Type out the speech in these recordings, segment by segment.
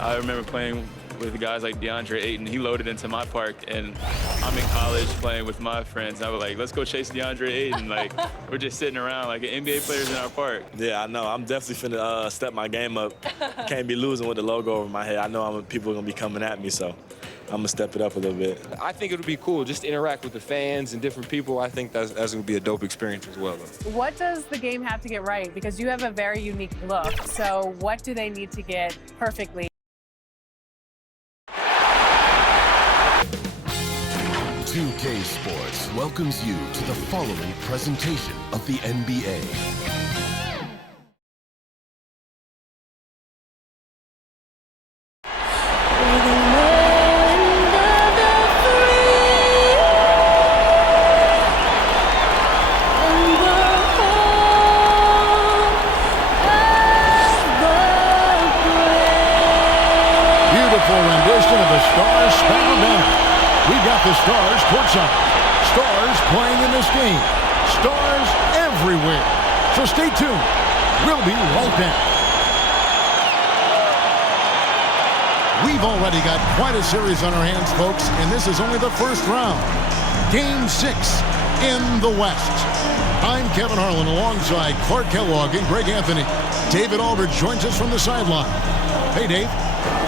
I remember playing with guys like DeAndre Ayton. He loaded into my park, and I'm in college playing with my friends. I was like, let's go chase DeAndre Ayton. Like, we're just sitting around like NBA players in our park. Yeah, I know. I'm definitely finna step my game up. Can't be losing with the logo over my head. I know people are gonna be coming at me, so I'm gonna step it up a little bit. I think it would be cool just to interact with the fans and different people. I think that's gonna be a dope experience as well, though. What does the game have to get right? Because you have a very unique look. So what do they need to get perfectly? 2K Sports welcomes you to the following presentation of the NBA. Beautiful rendition of the Stars Spangled Banner. We've got the Stars courtside. Stars playing in this game. Stars everywhere. So stay tuned. We'll be right back. We've already got quite a series on our hands, folks, and this is only the first round. Game 6 in the West. I'm Kevin Harlan alongside Clark Kellogg and Greg Anthony. David Aldridge joins us from the sideline. Hey, Dave.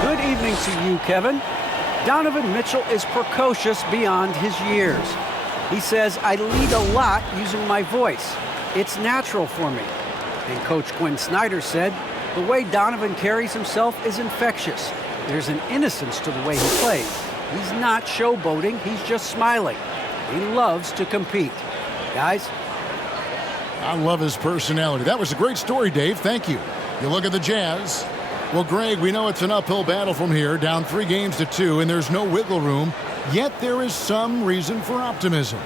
Good evening to you, Kevin. Donovan Mitchell is precocious beyond his years. He says, I lead a lot using my voice. It's natural for me. And Coach Quinn Snyder said, the way Donovan carries himself is infectious. There's an innocence to the way he plays. He's not showboating, he's just smiling. He loves to compete. Guys? I love his personality. That was a great story, Dave. Thank you. You look at the Jazz. Well, Greg, we know it's an uphill battle from here, down 3-2, and there's no wiggle room. Yet there is some reason for optimism.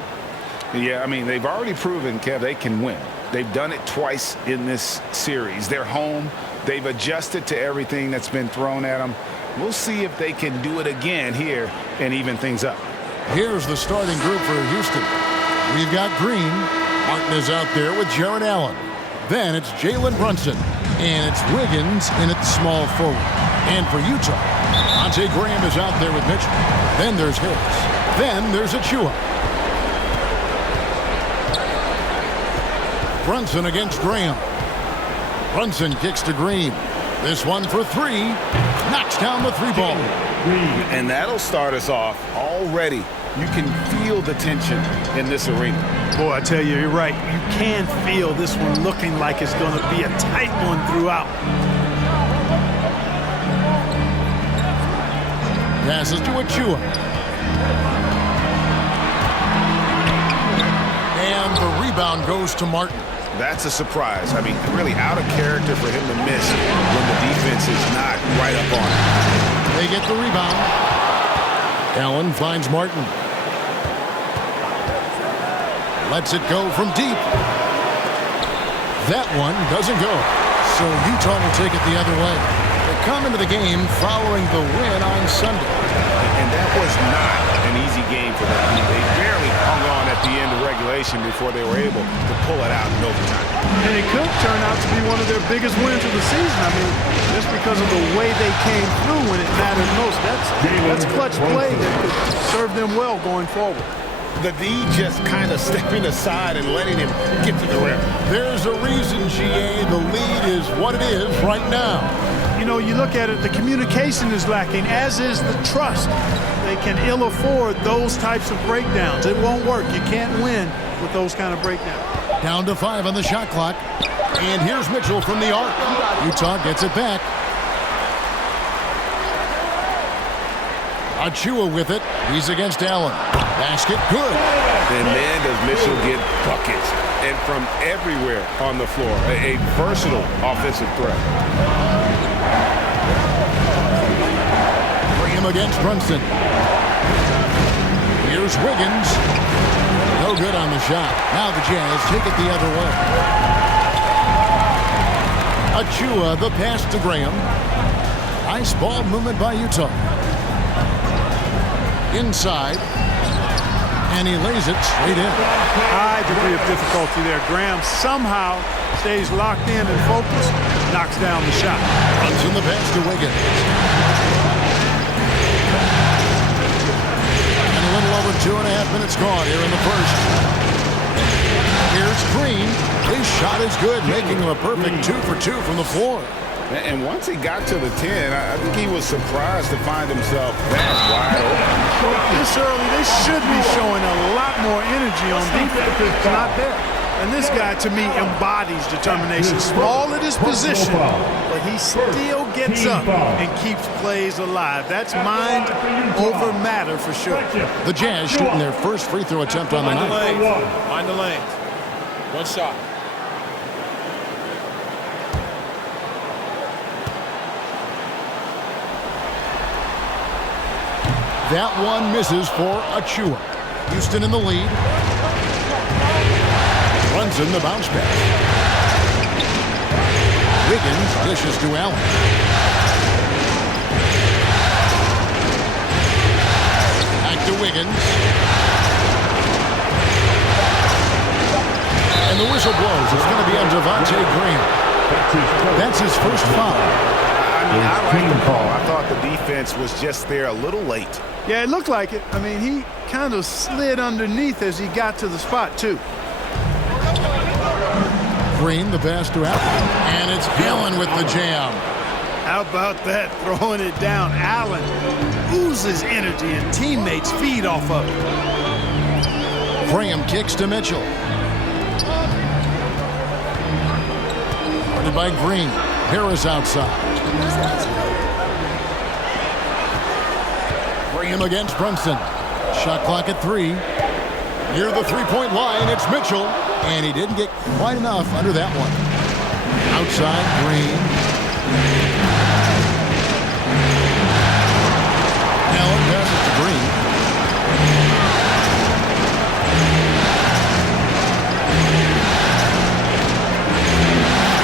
Yeah, I mean, they've already proven, Kev, they can win. They've done it twice in this series. They're home. They've adjusted to everything that's been thrown at them. We'll see if they can do it again here and even things up. Here's the starting group for Houston. We've got Green. Martin is out there with Jared Allen. Then it's Jalen Brunson. And it's Wiggins in at small forward. And for Utah, Devontae Graham is out there with Mitchell. Then there's Harris. Then there's Achua. Brunson against Graham. Brunson kicks to Green. This one for 3. Knocks down the 3-ball. And that'll start us off already. You can feel the tension in this arena. Boy, I tell you, you're right. You can feel this one looking like it's going to be a tight one throughout. Passes to Achua. And the rebound goes to Martin. That's a surprise. I mean, really out of character for him to miss when the defense is not right up on him. They get the rebound. Allen finds Martin. Lets it go from deep. That one doesn't go. So Utah will take it the other way. They come into the game following the win on Sunday. And that was not an easy game for them. I mean, they barely hung on at the end of regulation before they were able to pull it out in overtime. And it could turn out to be one of their biggest wins of the season. I mean, just because of the way they came through when it mattered most. That's clutch play that could serve them well going forward. The D just kind of stepping aside and letting him get to the rim. There's a reason, GA, the lead is what it is right now. You know, you look at it, the communication is lacking, as is the trust. They can ill afford those types of breakdowns. It won't work. You can't win with those kind of breakdowns. Down to 5 on the shot clock. And here's Mitchell from the arc. Utah gets it back. Achua with it. He's against Allen. Basket good. And man, does Mitchell get buckets. And from everywhere on the floor. A versatile offensive threat. Graham against Brunson. Here's Wiggins. No good on the shot. Now the Jazz take it the other way. Achua, the pass to Graham. Nice ball movement by Utah. Inside. And he lays it straight in. High degree of difficulty there. Graham somehow stays locked in and focused. Knocks down the shot. Runs in the pass to Wiggins. 2.5 minutes gone here in the first. Here's Green. His shot is good, making him a perfect 2 for 2 from the floor. And once he got to the 10, I think he was surprised to find himself that wide open. This early, they should be showing a lot more energy on defense. It's not there. And this guy, to me, embodies determination. Small at his position, but he still gets up and keeps plays alive. That's mind over matter for sure. The Jazz shooting their first free throw attempt on the night. Find the lanes. One shot. That one misses for Achua. Houston in the lead. Brunson the bounce pass. Wiggins dishes to Allen. Back to Wiggins. And the whistle blows. It's going to be on Devontae Green. That's his first foul. I like the call. I thought the defense was just there a little late. Yeah, it looked like it. I mean, he kind of slid underneath as he got to the spot, too. Green, the pass to Allen. And it's Allen with the jam. How about that, throwing it down? Allen oozes energy and teammates feed off of it. Graham kicks to Mitchell. Guarded by Green. Harris outside. Graham against Brunson. Shot clock at 3. Near the three-point line, it's Mitchell. And he didn't get quite enough under that one. Outside, Green. Allen passes to Green.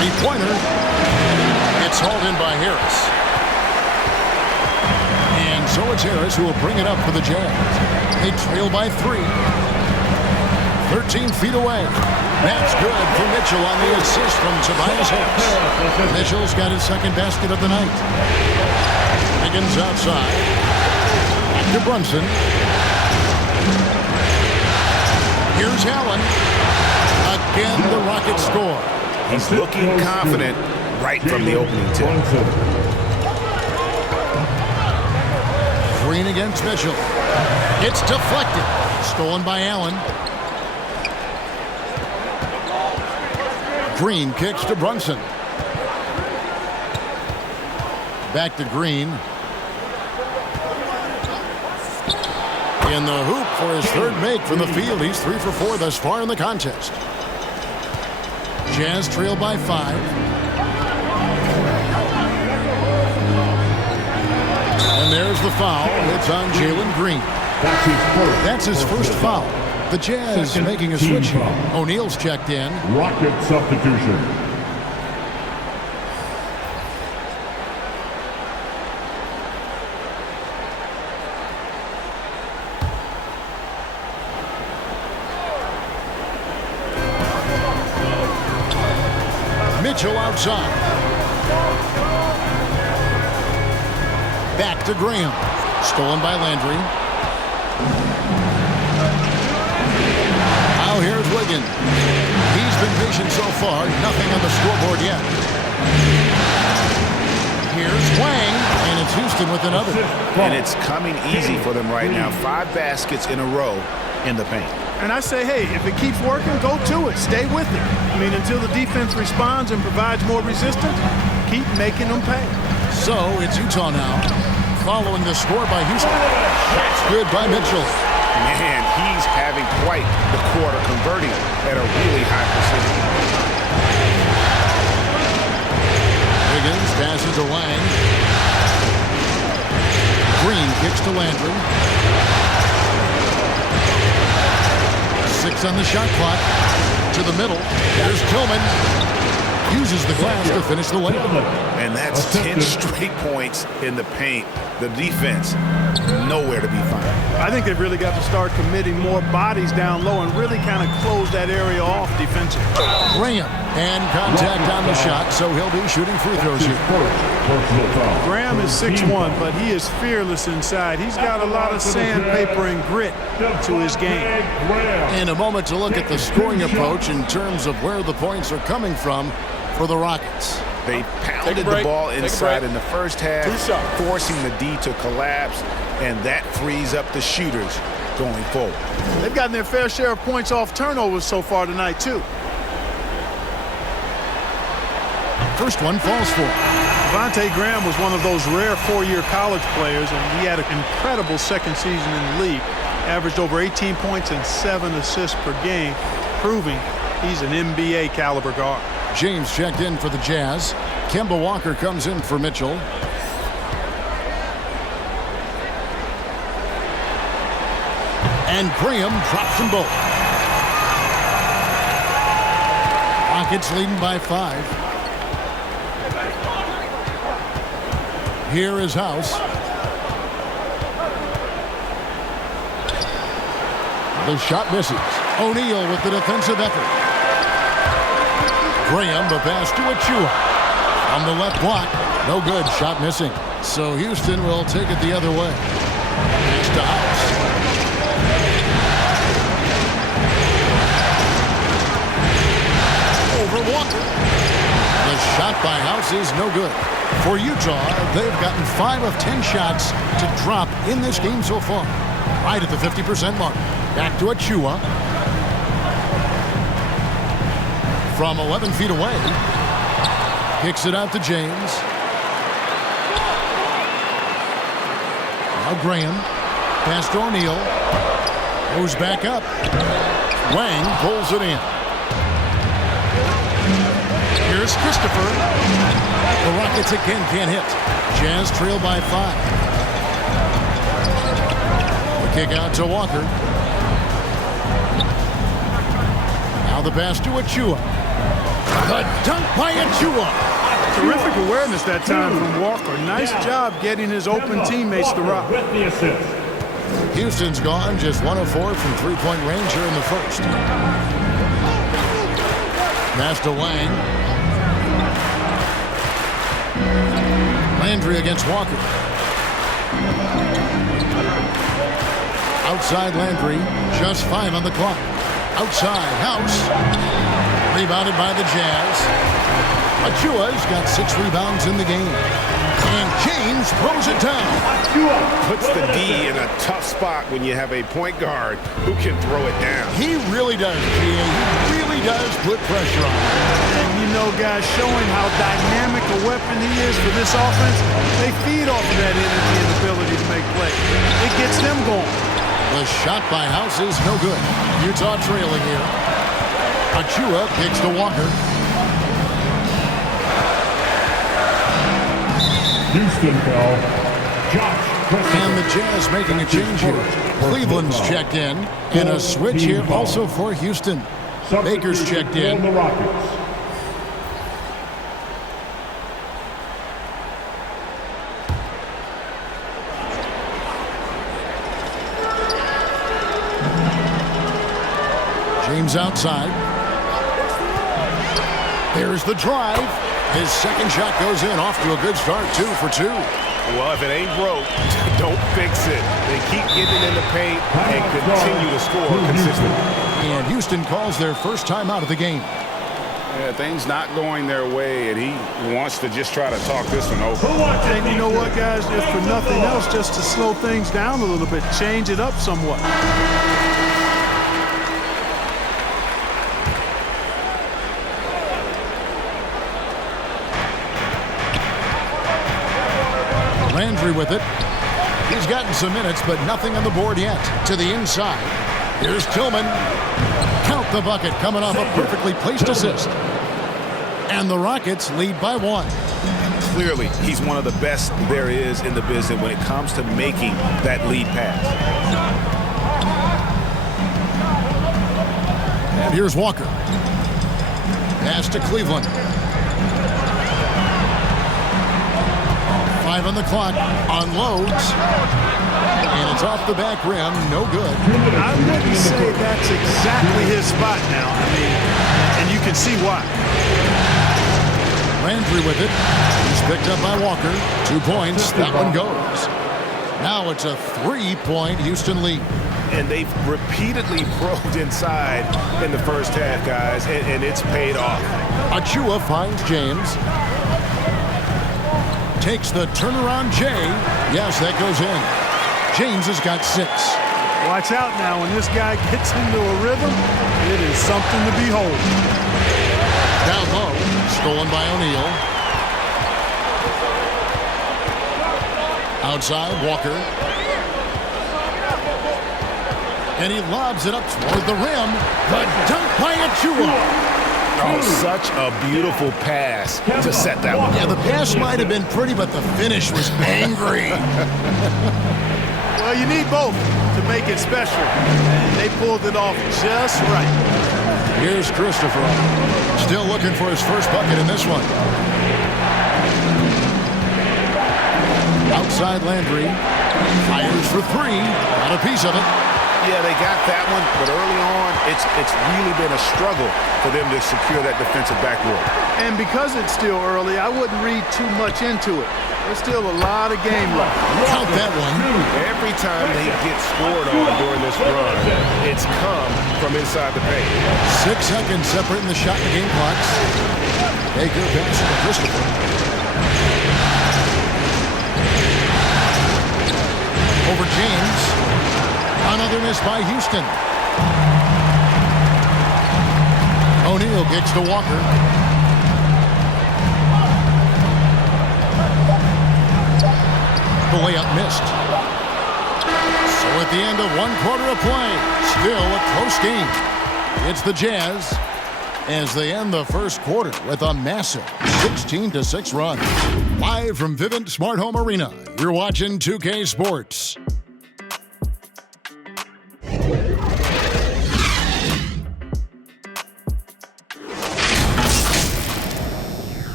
Three-pointer. It's hauled in by Harris. And so it's Harris who will bring it up for the Jazz. They trail by 3. 13 feet away. That's good for Mitchell on the assist from Tobias Harris. Mitchell's got his second basket of the night. Wiggins outside. Back to Brunson. Here's Allen. Again, the Rockets score. He's looking confident right from the opening tip. Green against Mitchell. It's deflected. Stolen by Allen. Green kicks to Brunson. Back to Green. In the hoop for his third make from the field. He's 3 for 4 thus far in the contest. Jazz trail by 5. And there's the foul. It's on Jalen Green. That's his first foul. The Jazz making a switch here. O'Neal's checked in. Rocket substitution. Mitchell outside. Back to Graham. Stolen by Landry. Now here's Wiggins. He's been patient so far. Nothing on the scoreboard yet. Here's Wang, and it's Houston with another. And it's coming easy for them right now. 5 baskets in a row in the paint. And I say, hey, if it keeps working, go to it. Stay with it. I mean, until the defense responds and provides more resistance, keep making them pay. So it's Utah now, following the score by Houston. That's good by Mitchell. Man, he's having quite the quarter, converting at a really high precision. Wiggins passes to Wang. Green kicks to Landry. 6 on the shot clock. To the middle. There's Tillman. Uses the glass to finish the layup. And that's 10 straight points in the paint. The defense, nowhere to be found. I think they've really got to start committing more bodies down low and really kind of close that area off defensively. Graham And contact on the shot, so he'll be shooting free throws here. Graham is 6'1", but he is fearless inside. He's got a lot of sandpaper and grit to his game. In a moment to look at the scoring approach in terms of where the points are coming from for the Rockets. They pounded the ball inside in the first half, forcing the D to collapse, and that frees up the shooters going forward. They've gotten their fair share of points off turnovers so far tonight, too. First one falls for. Devontae Graham was one of those rare four-year college players, and he had an incredible second season in the league. Averaged over 18 points and 7 assists per game, proving he's an NBA caliber guard. James checked in for the Jazz. Kemba Walker comes in for Mitchell. And Graham drops them both. Rockets leading by 5. Here is House. The shot misses. O'Neal with the defensive effort. Graham, the pass to Achua. On the left block. No good. Shot missing. So Houston will take it the other way. Pass to House. Over Walker. The shot by House is no good. For Utah, they've gotten 5 of 10 shots to drop in this game so far. Right at the 50% mark. Back to Achua. From 11 feet away. Kicks it out to James. Now Graham. Pass to O'Neal. Goes back up. Wang pulls it in. Here's Christopher. The Rockets again can't hit. Jazz trail by 5. The kick out to Walker. Now the pass to Achua. The dunk by Achua. Terrific awareness that time from Walker. Nice job getting his open teammates to rock. Houston's gone just 1 of 4 from three-point range here in the first. Pass to Wang. Landry against Walker. Outside Landry, just 5 on the clock. Outside House. Rebounded by the Jazz. Achua's got 6 rebounds in the game. And James throws it down. Puts the D in a tough spot when you have a point guard who can throw it down. He really does, G.A. He really does put pressure on him. And you know, guys, showing how dynamic a weapon he is for this offense, they feed off of that energy and ability to make plays. It gets them going. The shot by House is no good. Utah trailing here. Achua kicks to Walker. Houston foul. Josh Christopher. And the Jazz making a change here. Cleveland's checked in. And a switch here also for Houston. Baker's checked in. The Rockets. James outside. There's the drive. His second shot goes in, off to a good start, 2 for 2. Well, if it ain't broke, don't fix it. They keep getting in the paint and continue to score consistently. And Houston calls their first time out of the game. Yeah, things not going their way, and he wants to just try to talk this one over. And you know what, guys? If for nothing else, just to slow things down a little bit, change it up somewhat. Landry with it. He's gotten some minutes, but nothing on the board yet. To the inside. Here's Tillman. Count the bucket, coming off a perfectly placed assist. And the Rockets lead by 1. Clearly, he's one of the best there is in the business when it comes to making that lead pass. And here's Walker. Pass to Cleveland. 5 on the clock. Unloads. And it's off the back rim. No good. I wouldn't say that's exactly his spot now. I mean, and you can see why. Landry with it. He's picked up by Walker. 2 points. That one goes. Now it's a 3-point Houston lead. And they've repeatedly probed inside in the first half, guys, and it's paid off. Achua finds James. Takes the turnaround J. Yes, that goes in. James has got 6. Watch out now. When this guy gets into a rhythm, it is something to behold. Down low. Stolen by O'Neal. Outside, Walker. And he lobs it up toward the rim. The dunk by Achua. Oh, such a beautiful pass to set that one. Yeah, the pass might have been pretty, but the finish was angry. Well, you need both to make it special. And they pulled it off just right. Here's Christopher. Still looking for his first bucket in this one. Outside Landry. Fires for 3. Got a piece of it. Yeah, they got that one, but early on, it's really been a struggle for them to secure that defensive backboard. And because it's still early, I wouldn't read too much into it. There's still a lot of game left. Count that one. Every time they get scored on during this run, it's come from inside the paint. 6 seconds separating the shot and game clocks. Baker passes to Christopher. Over James. Another miss by Houston. O'Neal kicks to Walker. The layup missed. So at the end of 1 quarter of play, still a close game. It's the Jazz as they end the first quarter with a massive 16-6 run. Live from Vivint Smart Home Arena, you're watching 2K Sports.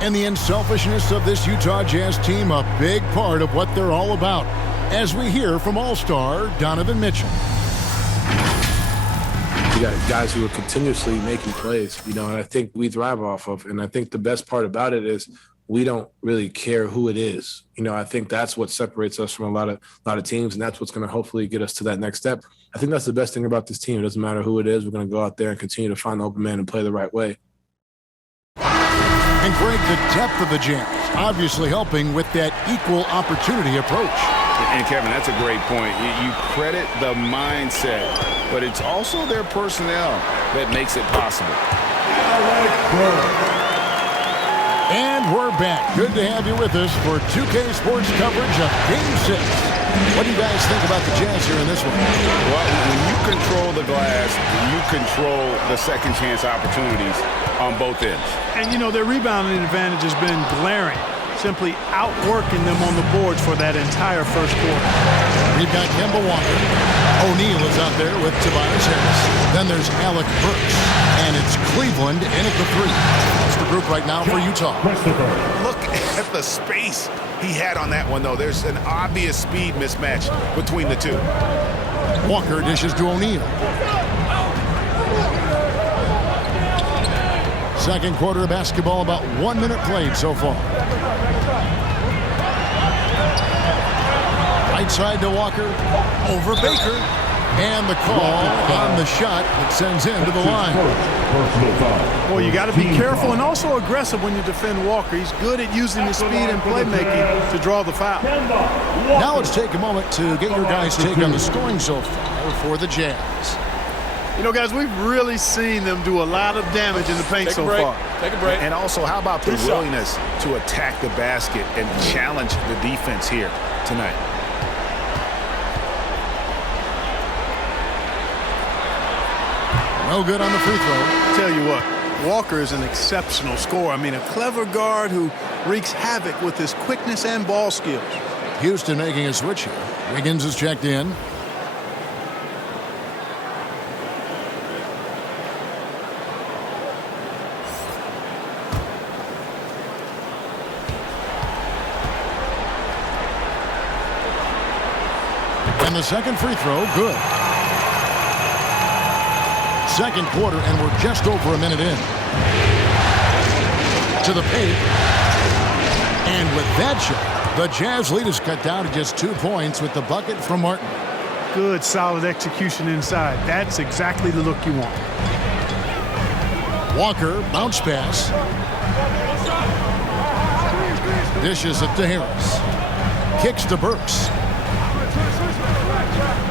And the unselfishness of this Utah Jazz team, a big part of what they're all about, as we hear from All-Star Donovan Mitchell. You got guys who are continuously making plays, and I think we thrive off of. And I think the best part about it is we don't really care who it is. I think that's what separates us from a lot of teams, and that's what's going to hopefully get us to that next step. I think that's the best thing about this team. It doesn't matter who it is. We're going to go out there and continue to find the open man and play the right way. And Greg, the depth of the Jazz obviously helping with that equal opportunity approach. And Kevin, that's a great point. You credit the mindset, but it's also their personnel that makes it possible. And we're back. Good to have you with us for 2K Sports coverage of Game 6. What do you guys think about the Jazz here in this one? Well, when you control the glass, you control the second chance opportunities on both ends. And, their rebounding advantage has been glaring, simply outworking them on the boards for that entire first quarter. We've got Kemba Walker. O'Neal is out there with Tobias Harris. Then there's Alec Burks. And it's Cleveland in at the 3. That's the group right now for Utah. Look at the space he had on that one, though. There's an obvious speed mismatch between the two. Walker dishes to O'Neal. Second quarter of basketball, about 1 minute played so far. Right side to Walker, over Baker, and the call on the shot that sends him to the line. Well, you got to be careful and also aggressive when you defend Walker. He's good at using his speed and playmaking to draw the foul. Now let's take a moment to get your guys' take on the scoring so far for the Jazz. Guys, we've really seen them do a lot of damage in the paint so far. Take a break. And also, how about the willingness to attack the basket and challenge the defense here tonight? No good on the free throw. Tell you what, Walker is an exceptional scorer. A clever guard who wreaks havoc with his quickness and ball skills. Houston making a switch here. Wiggins is checked in. And the second free throw, good. Second quarter, and we're just over a minute in. To the paint. And with that shot, the Jazz lead is cut down to just 2 points with the bucket from Martin. Good, solid execution inside. That's exactly the look you want. Walker, bounce pass. Dishes it to Harris. Kicks to Burks.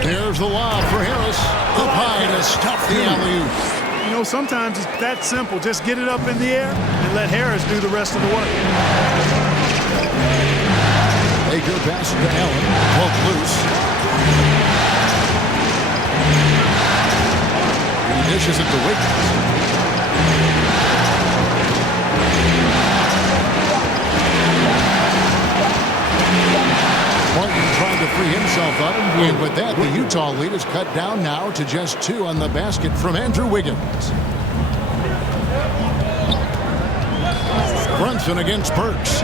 There's the lob for Harris. Up high to stuff the alley-oop. You know, sometimes it's that simple. Just get it up in the air and let Harris do the rest of the work. Baker passes to Allen. Poked loose. He dishes it to Wiggins. Martin trying to free himself up, and with that, the Utah lead is cut down now to just 2 on the basket from Andrew Wiggins. Brunson against Burks.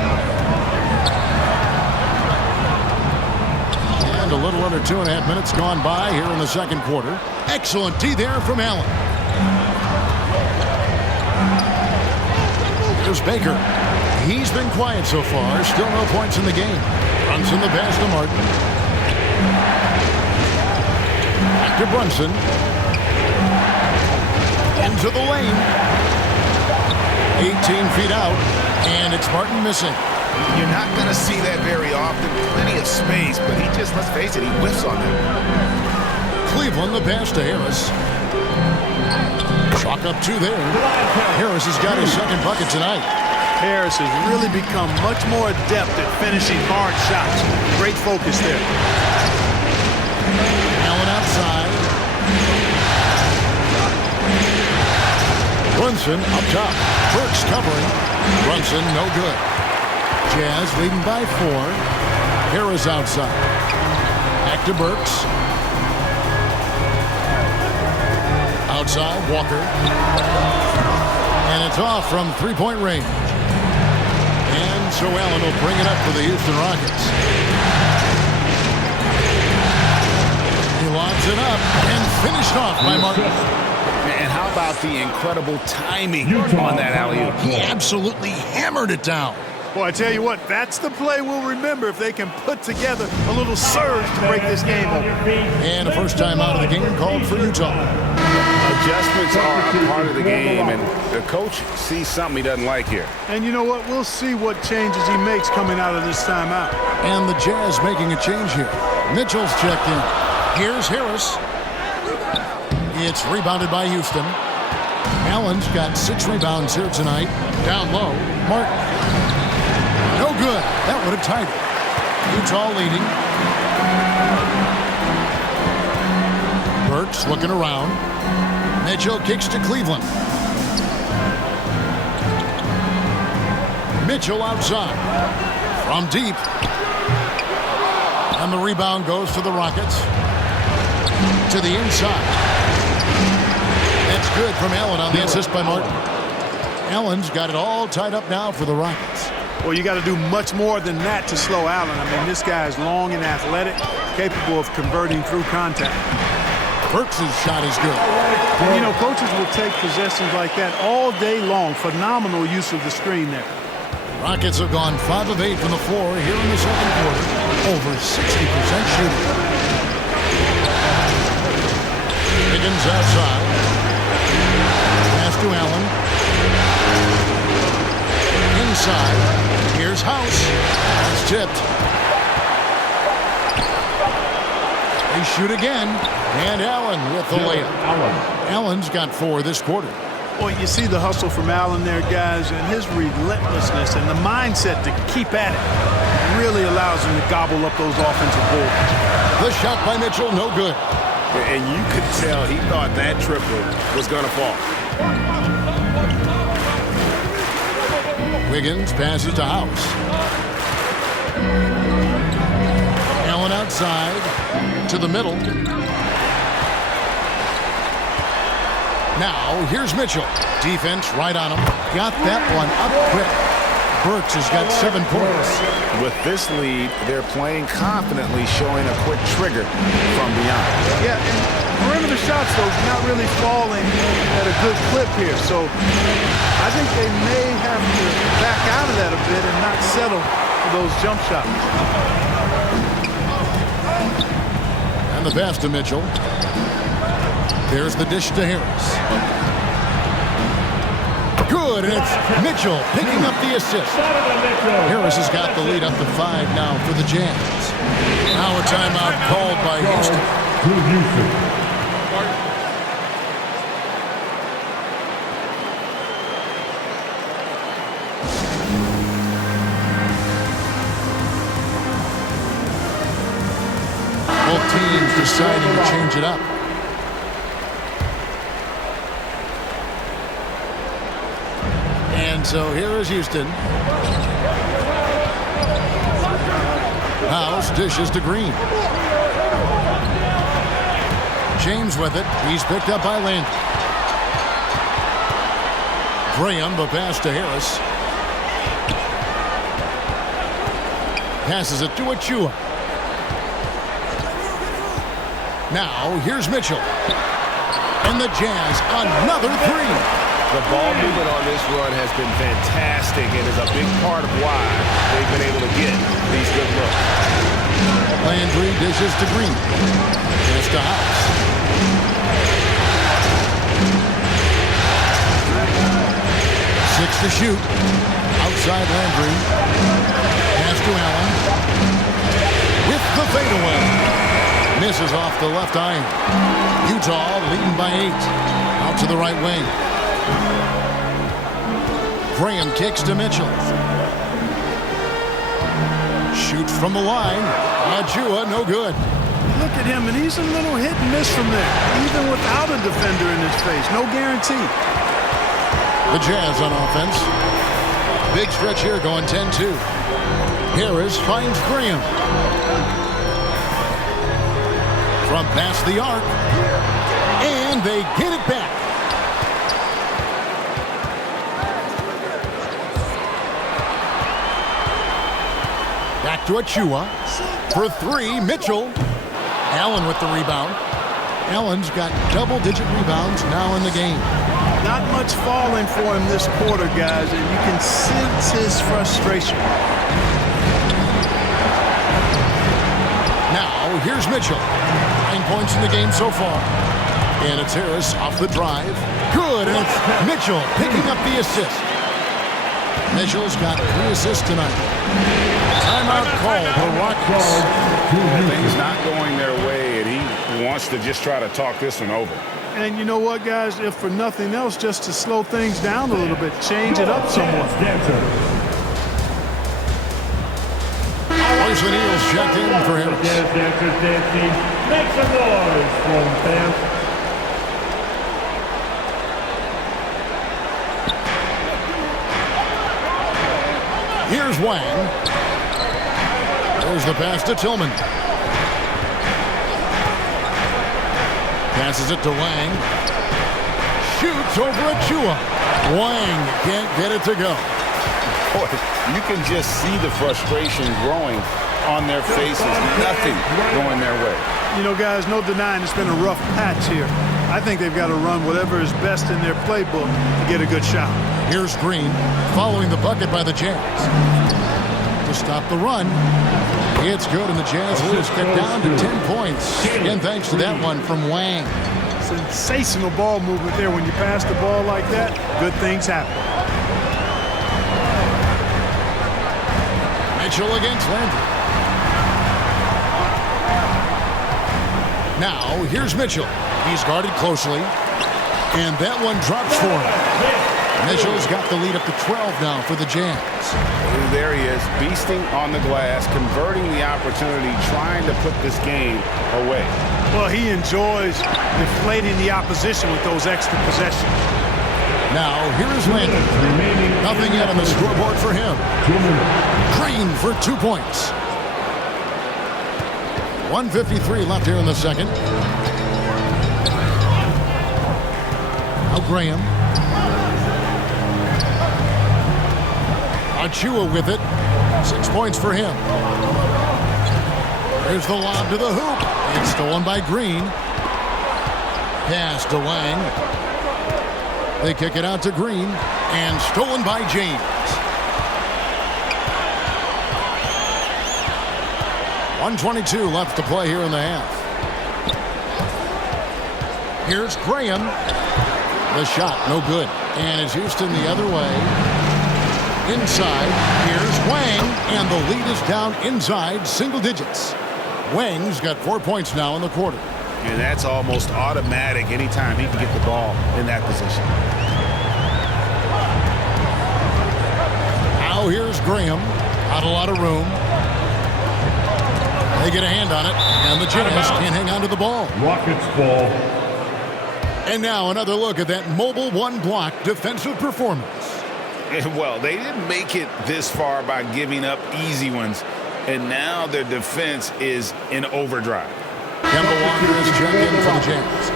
And a little under 2.5 minutes gone by here in the second quarter. Excellent D there from Allen. Here's Baker. He's been quiet so far. Still no points in the game. Brunson the pass to Martin. Back to Brunson. Into the lane. 18 feet out. And it's Martin missing. You're not going to see that very often. Plenty of space, but he just, let's face it, he whiffs on them. Cleveland the pass to Harris. Chalk up 2 there. Harris has got his second bucket tonight. Harris has really become much more adept at finishing hard shots. Great focus there. Allen outside. Brunson up top. Burks covering. Brunson no good. Jazz leading by 4. Harris outside. Back to Burks. Outside, Walker. And it's off from 3-point range. And so Allen will bring it up for the Houston Rockets. He lobs it up and finished off by Martin. And how about the incredible timing on that alley-oop? He absolutely hammered it down. Boy, I tell you what, that's the play we'll remember if they can put together a little surge to break this game open. And a first time out of the game called for Utah. Adjustments are a part of the game, and the coach sees something he doesn't like here. And you know what? We'll see what changes he makes coming out of this timeout. And the Jazz making a change here. Mitchell's checked in. Here's Harris. It's rebounded by Houston. Allen's got 6 rebounds here tonight. Down low, Martin. No good. That would have tied it. Utah leading. Burks looking around. Mitchell kicks to Cleveland. Mitchell outside. From deep. And the rebound goes to the Rockets. To the inside. That's good from Allen on the assist by Martin. Allen's got it all tied up now for the Rockets. Well, you got to do much more than that to slow Allen. I mean, this guy is long and athletic, capable of converting through contact. Burks' shot is good. And, you know, coaches will take possessions like that all day long. Phenomenal use of the screen there. Rockets have gone 5 of 8 from the floor here in the second quarter. Over 60% shooting. Higgins outside. Pass to Allen. Inside. Here's House. It's tipped. They shoot again. And Allen with the layup. Allen's got 4 this quarter. Well, you see the hustle from Allen there, guys, and his relentlessness and the mindset to keep at it really allows him to gobble up those offensive boards. The shot by Mitchell, no good. And you could tell he thought that triple was going to fall. Wiggins passes to House. Allen outside to the middle. Now, here's Mitchell. Defense right on him. Got that one up quick. Burks has got 7 points. With this lead, they're playing confidently, showing a quick trigger from beyond. Yeah, and perimeter shots, though, not really falling at a good clip here. So I think they may have to back out of that a bit and not settle for those jump shots. And the pass to Mitchell. There's the dish to Harris. Good, and it's Mitchell picking up the assist. Harris has got the lead up to 5 now for the Jazz. Now a timeout called by Houston. Both teams deciding to change it up. And so here is Houston. House dishes to Green. James with it. He's picked up by Landry. Graham, the pass to Harris. Passes it to Achua. Now, here's Mitchell. And the Jazz, another 3. The ball movement on this run has been fantastic and is a big part of why they've been able to get these good looks. Landry dishes to Green. Pass to House. Six to shoot. Outside Landry. Pass to Allen. With the fadeaway. Misses off the left iron. Utah leading by 8. Out to the right wing. Graham kicks to Mitchell. Shoots from the line. Achua, no good. Look at him, and he's a little hit and miss from there, even without a defender in his face. No guarantee. The Jazz on offense. Big stretch here going 10-2. Harris finds Graham. From past the arc. And they get it back. Back to Achua. For 3, Mitchell. Allen with the rebound. Allen's got double-digit rebounds now in the game. Not much falling for him this quarter, guys, and you can sense his frustration. Now, here's Mitchell. 9 points in the game so far. And it's Harris off the drive. Good, and it's Mitchell picking up the assist. Mitchell's got 3 assists tonight. Timeout called for Rockets. Things not going their way, and he wants to just try to talk this one over. And you know what, guys? If for nothing else, just to slow things down a little bit, change it up somewhat. Royce O'Neal's checked in for Harris. Make some noise for them, fans. Here's Wang. There's the pass to Tillman. Passes it to Wang. Shoots over Achua. Wang can't get it to go. Boy, you can just see the frustration growing on their faces. Nothing going their way. You know, guys, no denying it's been a rough patch here. I think they've got to run whatever is best in their playbook to get a good shot. Here's Green following the bucket by the Jazz. To stop the run. It's good, and the Jazz lead is cut down to 10 points. Again, thanks to that one from Wang. Sensational ball movement there. When you pass the ball like that, good things happen. Mitchell against Landry. Now, here's Mitchell. He's guarded closely. And that one drops for him. Mitchell's got the lead up to 12 now for the Jazz. There he is, beasting on the glass, converting the opportunity, trying to put this game away. Well, he enjoys deflating the opposition with those extra possessions. Now, here is Landry. Nothing yet on the scoreboard for him. Green for 2 points. 1:53 left here in the second. Now Graham. Achua with it. 6 points for him. Here's the lob to the hoop. It's stolen by Green. Pass to Wang. They kick it out to Green. And stolen by James. 1:22 left to play here in the half. Here's Graham. The shot, no good. And it's Houston the other way. Inside, here's Wang. And the lead is down inside, single digits. Wang's got 4 points now in the quarter. And that's almost automatic anytime he can get the ball in that position. Now here's Graham. Not a lot of room. They get a hand on it, and the Jazz can't hang on to the ball. Rockets ball. And now another look at that mobile one-block defensive performance. Well, they didn't make it this far by giving up easy ones, and now their defense is in overdrive. Kemba Walker is checked in for the Jazz.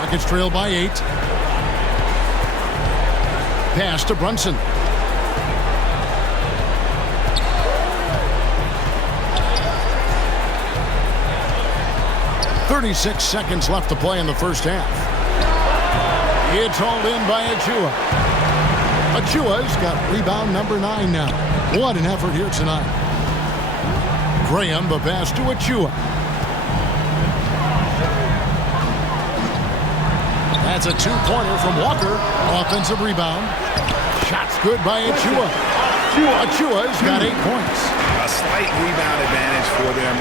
Rockets trail by 8. Pass to Brunson. .36 seconds left to play in the first half. It's hauled in by Achua. Achua's got rebound number 9 now. What an effort here tonight. Graham, the pass to Achua. That's a 2-pointer from Walker. Offensive rebound. Shot's good by Achua. Achua's got 8 points. A slight rebound advantage for them.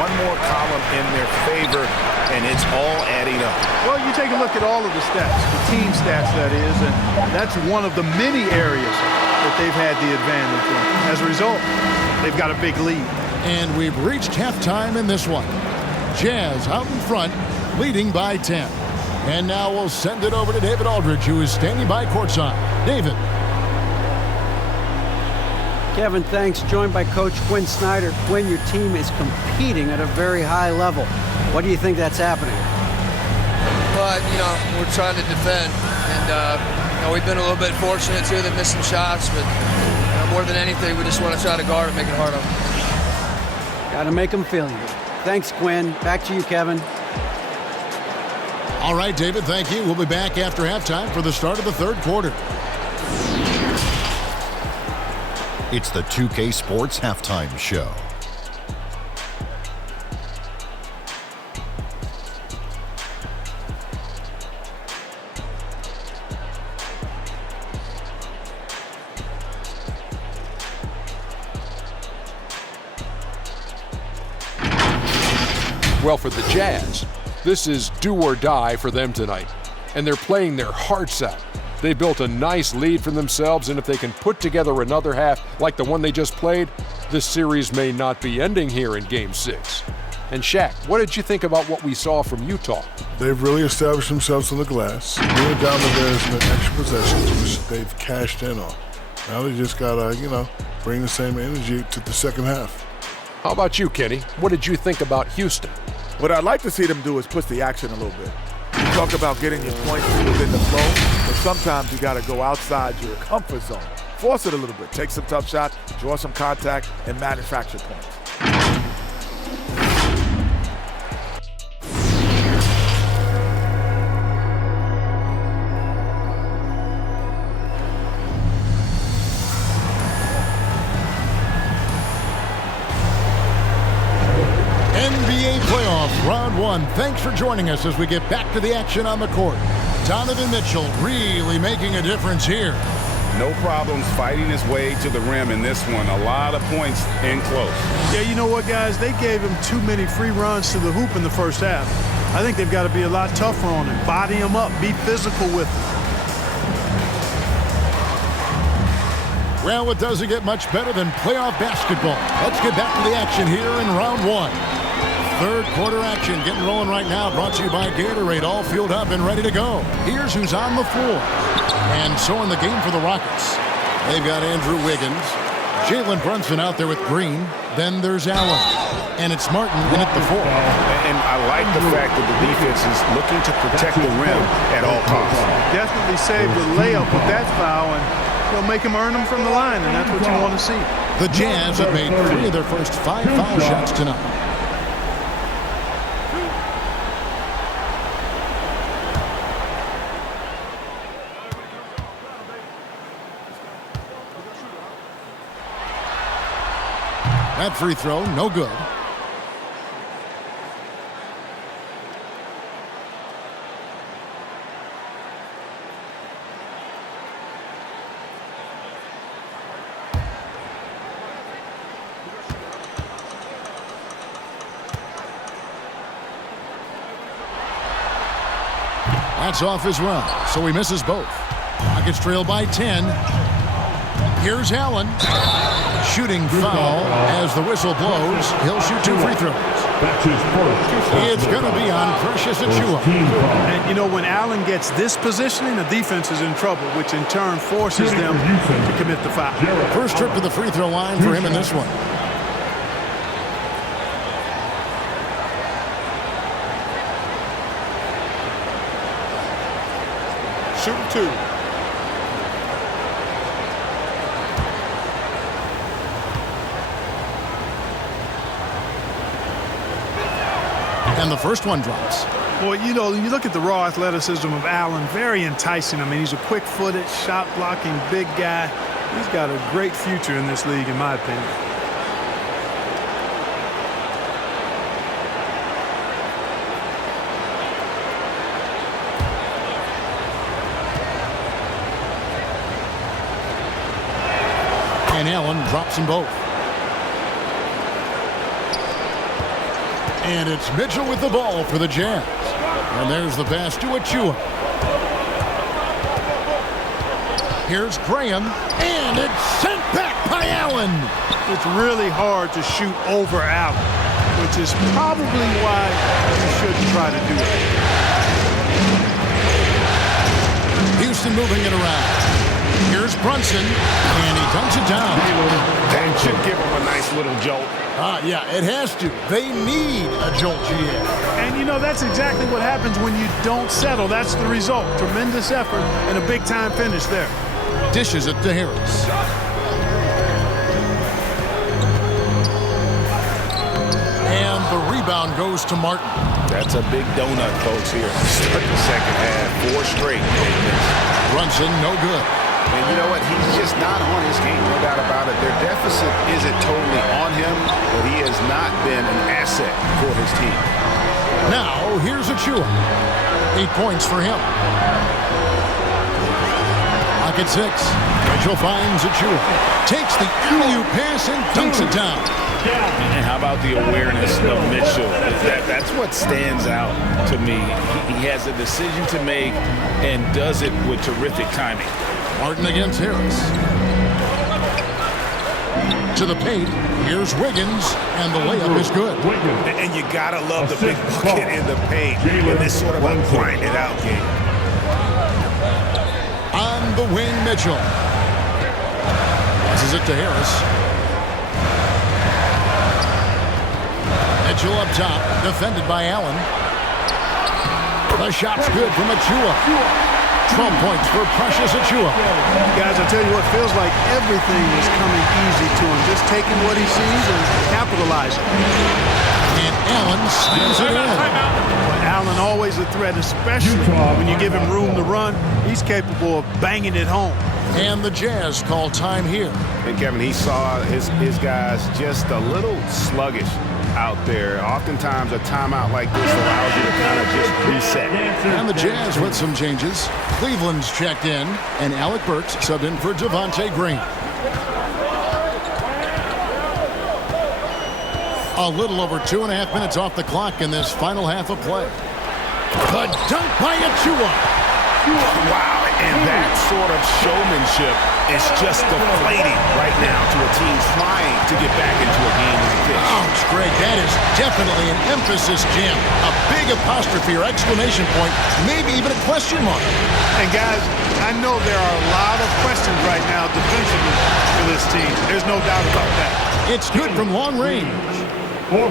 One more column in their favor, and it's all adding up. Well, you take a look at all of the stats, the team stats, that is, and that's one of the many areas that they've had the advantage in. As a result, they've got a big lead. And we've reached halftime in this one. Jazz out in front, leading by 10. And now we'll send it over to David Aldridge, who is standing by courtside. David. Kevin, thanks. Joined by Coach Quinn Snyder. Quinn, your team is competing at a very high level. What do you think that's happening? But, we're trying to defend. And, we've been a little bit fortunate, too, than missing shots. But more than anything, we just want to try to guard and make it hard on them. Got to make them feel you. Thanks, Quinn. Back to you, Kevin. All right, David, thank you. We'll be back after halftime for the start of the third quarter. It's the 2K Sports Halftime Show. Well, for the Jazz, this is do or die for them tonight, and they're playing their hearts out. They built a nice lead for themselves, and if they can put together another half like the one they just played, this series may not be ending here in Game 6. And Shaq, what did you think about what we saw from Utah? They've really established themselves on the glass. Being down to there's been extra possessions, which they've cashed in on. Now they just gotta, bring the same energy to the second half. How about you, Kenny? What did you think about Houston? What I'd like to see them do is push the action a little bit. You talk about getting your points within the flow, but sometimes you got to go outside your comfort zone. Force it a little bit. Take some tough shots, draw some contact, and manufacture points. NBA playoff round 1. Thanks for joining us as we get back to the action on the court. Donovan Mitchell really making a difference here. No problems fighting his way to the rim in this one. A lot of points in close. Yeah, you know what, guys? They gave him too many free runs to the hoop in the first half. I think they've got to be a lot tougher on him. Body him up. Be physical with him. Well, it doesn't get much better than playoff basketball. Let's get back to the action here in round 1. Third quarter action getting rolling right now, brought to you by Gatorade, all fueled up and ready to go. Here's who's on the floor. And so in the game for the Rockets, they've got Andrew Wiggins, Jalen Brunson out there with Green, Then there's Allen. And it's Martin in at the 4. And I like the fact that the defense is looking to protect the rim at all costs. Definitely saved the layup with that foul, and he'll make him earn them from the line, and that's what you want to see. The Jazz have made 3 of their first 5 foul shots tonight. That free throw, no good. That's off as well, so he misses both. Rockets trail by 10. Here's Allen. Shooting foul as the whistle blows. He'll shoot 2 free throws. It's going to be on Precious Achiuwa. And, you know, when Allen gets this positioning, the defense is in trouble, which in turn forces them to commit the foul. First trip to the free throw line for him in this one. Shooting 2. And the first one drops. Boy, you know, you look at the raw athleticism of Allen, very enticing. I mean, he's a quick-footed, shot-blocking, big guy. He's got a great future in this league, in my opinion. And Allen drops them both. And it's Mitchell with the ball for the Jazz. And there's the pass to Achiuwa. Here's Graham, and it's sent back by Allen. It's really hard to shoot over Allen, which is probably why you shouldn't try to do it. Houston moving it around. Here's Brunson, and he dunks it down. That should give him a nice little jolt. Yeah, it has to. They need a jolt, GM. And, you know, that's exactly what happens when you don't settle. That's the result. Tremendous effort and a big-time finish there. Dishes it to Harris. And the rebound goes to Martin. That's a big donut, folks, here. Start the second half. 4 straight. Brunson, no good. And you know what? He's just not on his game, no doubt about it. Their deficit isn't totally on him, but he has not been an asset for his team. Now, here's Achiuwa. 8 points for him. Lock at 6. Mitchell finds Achiuwa. Takes the alley-oop pass and dunks it down. And how about the awareness of Mitchell? That's what stands out to me. He has a decision to make and does it with terrific timing. Martin against Harris. To the paint. Here's Wiggins, and the layup is good. And you gotta love the big bucket in the paint in this sort of a grind-it-out game. On the wing, Mitchell. Passes it to Harris. Mitchell up top, defended by Allen. The shot's good from Achiuwa. 12 points for Precious Achiuwa. Guys, I tell you what, feels like everything is coming easy to him. Just taking what he sees and capitalizing. And Allen slams it in. But Allen always a threat, especially when you give him room to run. He's capable of banging it home. And the Jazz call time here. And Kevin, he saw his guys just a little sluggish out there. Oftentimes a timeout like this allows you to kind of just reset. And the Jazz with some changes. Cleveland's checked in, and Alec Burks subbed in for Devontae Green. A little over 2.5 minutes off the clock in this final half of play. The dunk by Achiuwa. Wow, and that sort of showmanship is just deflating right now to a team trying to get back into a game like this. Ouch, Greg, that is definitely an emphasis, Jim. A big apostrophe or exclamation point, maybe even a question mark. And guys, I know there are a lot of questions right now defensively for this team. There's no doubt about that. It's good from long range.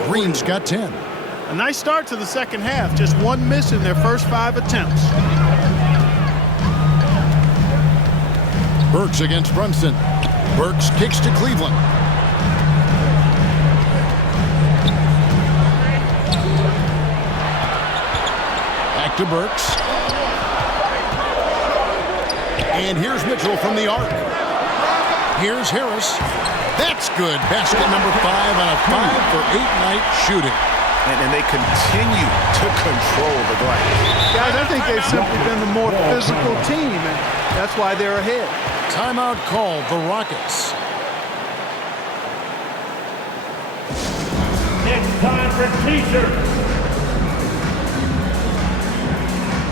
Green's got 10. A nice start to the second half. Just one miss in their first 5 attempts. Burks against Brunson. Burks kicks to Cleveland. Back to Burks. And here's Mitchell from the arc. Here's Harris. That's good. Basket number 5 on a 5-for-8 night shooting. And they continue to control the glass. Guys, I think they've simply been the more physical team, and that's why they're ahead. Timeout called, the Rockets. It's time for T-shirts.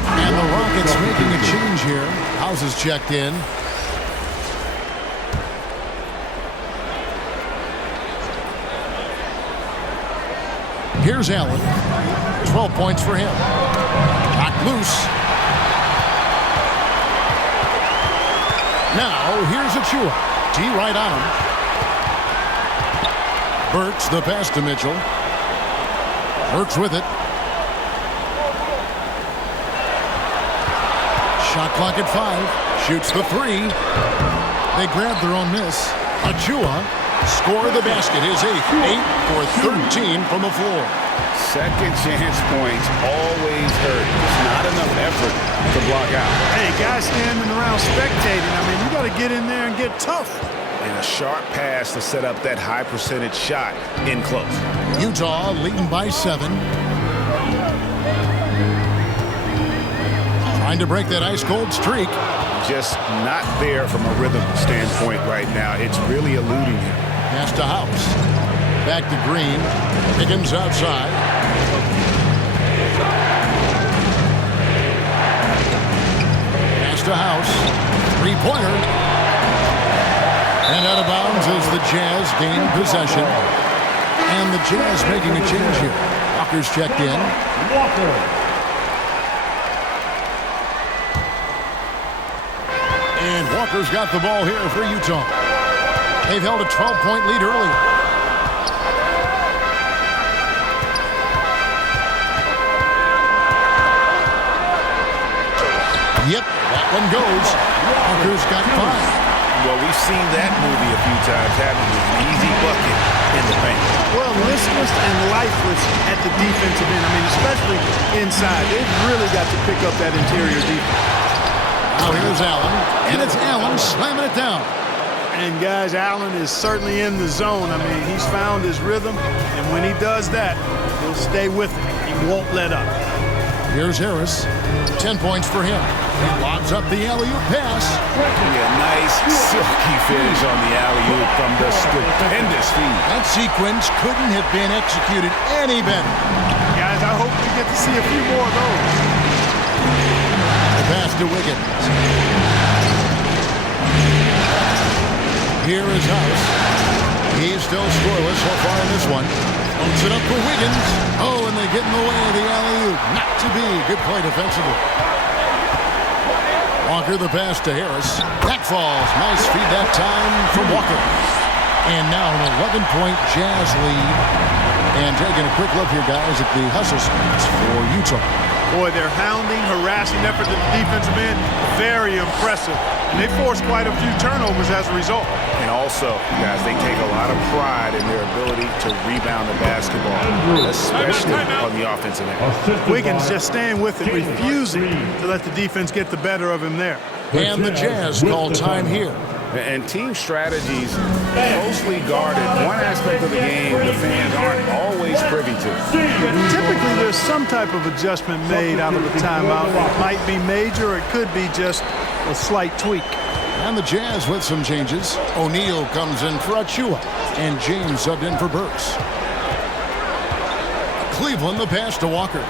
And the Rockets making a change here. House is checked in. Here's Allen. 12 points for him. Knocked loose. Now, here's Achua. D right on him. Burks the pass to Mitchell. Burks with it. Shot clock at 5. Shoots the 3. They grab their own miss. Achua score the basket. His 8th. 8 for 13 from the floor. Second chance points always hurt. It's not enough effort to block out. Hey, guys standing around spectating. I mean, you got to get in there and get tough. And a sharp pass to set up that high percentage shot in close. Utah leading by 7. Trying to break that ice-cold streak. Just not there from a rhythm standpoint right now. It's really eluding him. Pass to House. Back to Green. Higgins outside. Pass to House. Three-pointer. And out of bounds as the Jazz gain possession. And the Jazz making a change here. Walker's checked in. Walker. And Walker's got the ball here for Utah. They've held a 12-point lead earlier. Yep, that one goes. Walker's got 5. Well, we've seen that movie a few times happen with an easy bucket in the paint. Well, listless and lifeless at the defensive end. I mean, especially inside. They've really got to pick up that interior defense. Now here's Allen, and it's Allen slamming it down. And guys, Allen is certainly in the zone. I mean, he's found his rhythm, and when he does that, he'll stay with it. He won't let up. Here's Harris. 10 points for him. He lobs up the alley-oop pass. A nice silky finish on the alley-oop from the stupendous feed. That sequence couldn't have been executed any better. Guys, I hope we get to see a few more of those. The pass to Wiggins. Here is House. He's still scoreless so far in this one. Pumps it up for Wiggins. Oh, and they get in the way of the alley-oop. Not to be. Good play defensively. Walker the pass to Harris. That falls. Nice feed that time from Walker. And now an 11-point Jazz lead. And taking a quick look here, guys, at the hustle stats for Utah. Boy, their hounding, harassing effort at the defensive end, very impressive. And they forced quite a few turnovers as a result. And also, guys, they take a lot of pride in their ability to rebound the basketball, especially on the offensive end. Wiggins just staying with it, refusing to let the defense get the better of him there. And the Jazz call time here. And team strategies closely guarded. One aspect of the game the fans aren't always privy to. Typically, there's some type of adjustment made out of a timeout. It might be major, or it could be just a slight tweak. And the Jazz with some changes. O'Neal comes in for Achua, and James subbed in for Burks. Cleveland the pass to Walker.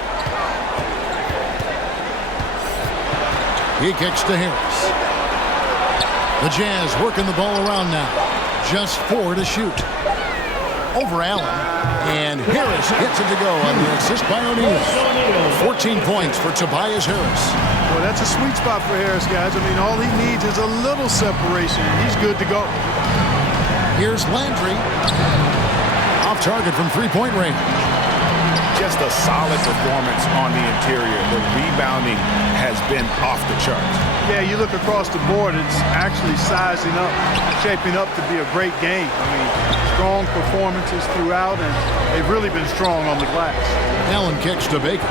He kicks to Harris. The Jazz working the ball around now. Just 4 to shoot. Over Allen. And Harris gets it to go on the assist by O'Neal. 14 points for Tobias Harris. Well, that's a sweet spot for Harris, guys. I mean, all he needs is a little separation. He's good to go. Here's Landry. Off target from three-point range. Just a solid performance on the interior. The rebounding has been off the charts. Yeah, you look across the board, it's actually sizing up, shaping up to be a great game. I mean, strong performances throughout, and they've really been strong on the glass. Allen kicks to Baker.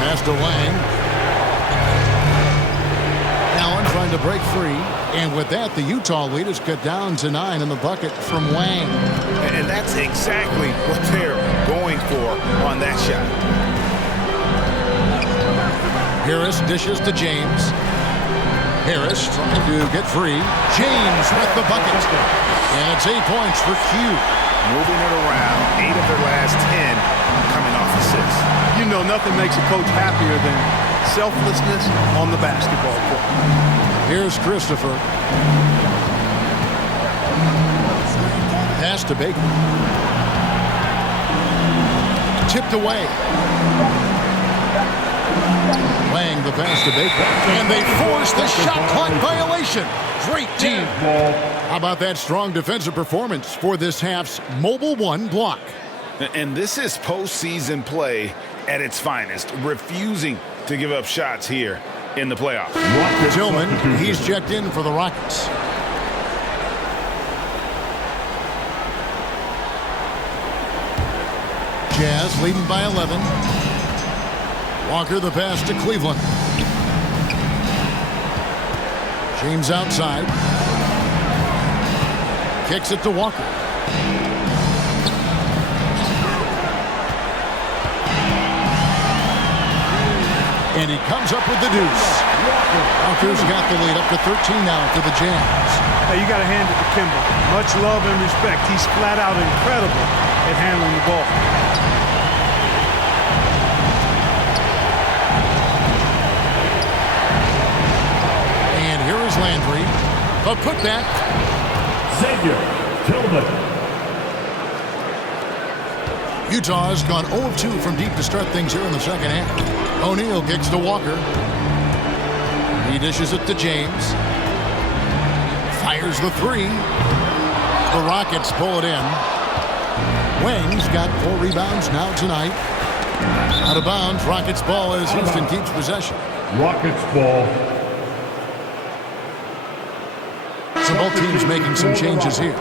Pass to Lang. Allen trying to break free. And with that, the Utah lead is cut down to 9 in the bucket from Wang. And that's exactly what they're going for on that shot. Harris dishes to James. Harris trying to get free. James with the bucket. And it's 8 points for Q. Moving it around, 8 of their last 10 coming off assists. You know, nothing makes a coach happier than selflessness on the basketball court. Here's Christopher. Pass to Baker. Tipped away. Wang the pass to Baker. And they force the shot clock violation. Great team. How about that strong defensive performance for this half's Mobile One block? And this is postseason play at its finest, refusing to give up shots here in the playoffs. Tillman, he's checked in for the Rockets. Jazz leading by 11. Walker the pass to Cleveland. James outside. Kicks it to Walker. And he comes up with the deuce. Walker's got the lead up to 13 now for the Jazz. Hey, you got to hand it to Kimber. Much love and respect. He's flat out incredible at handling the ball. And here is Landry. A putback. Xavier Tillman. Utah has gone 0-2 from deep to start things here in the second half. O'Neal kicks to Walker. He dishes it to James. Fires the three. The Rockets pull it in. Wang's got 4 rebounds now tonight. Out of bounds, Rockets ball as Houston keeps possession. Rockets ball. So both teams making some changes here.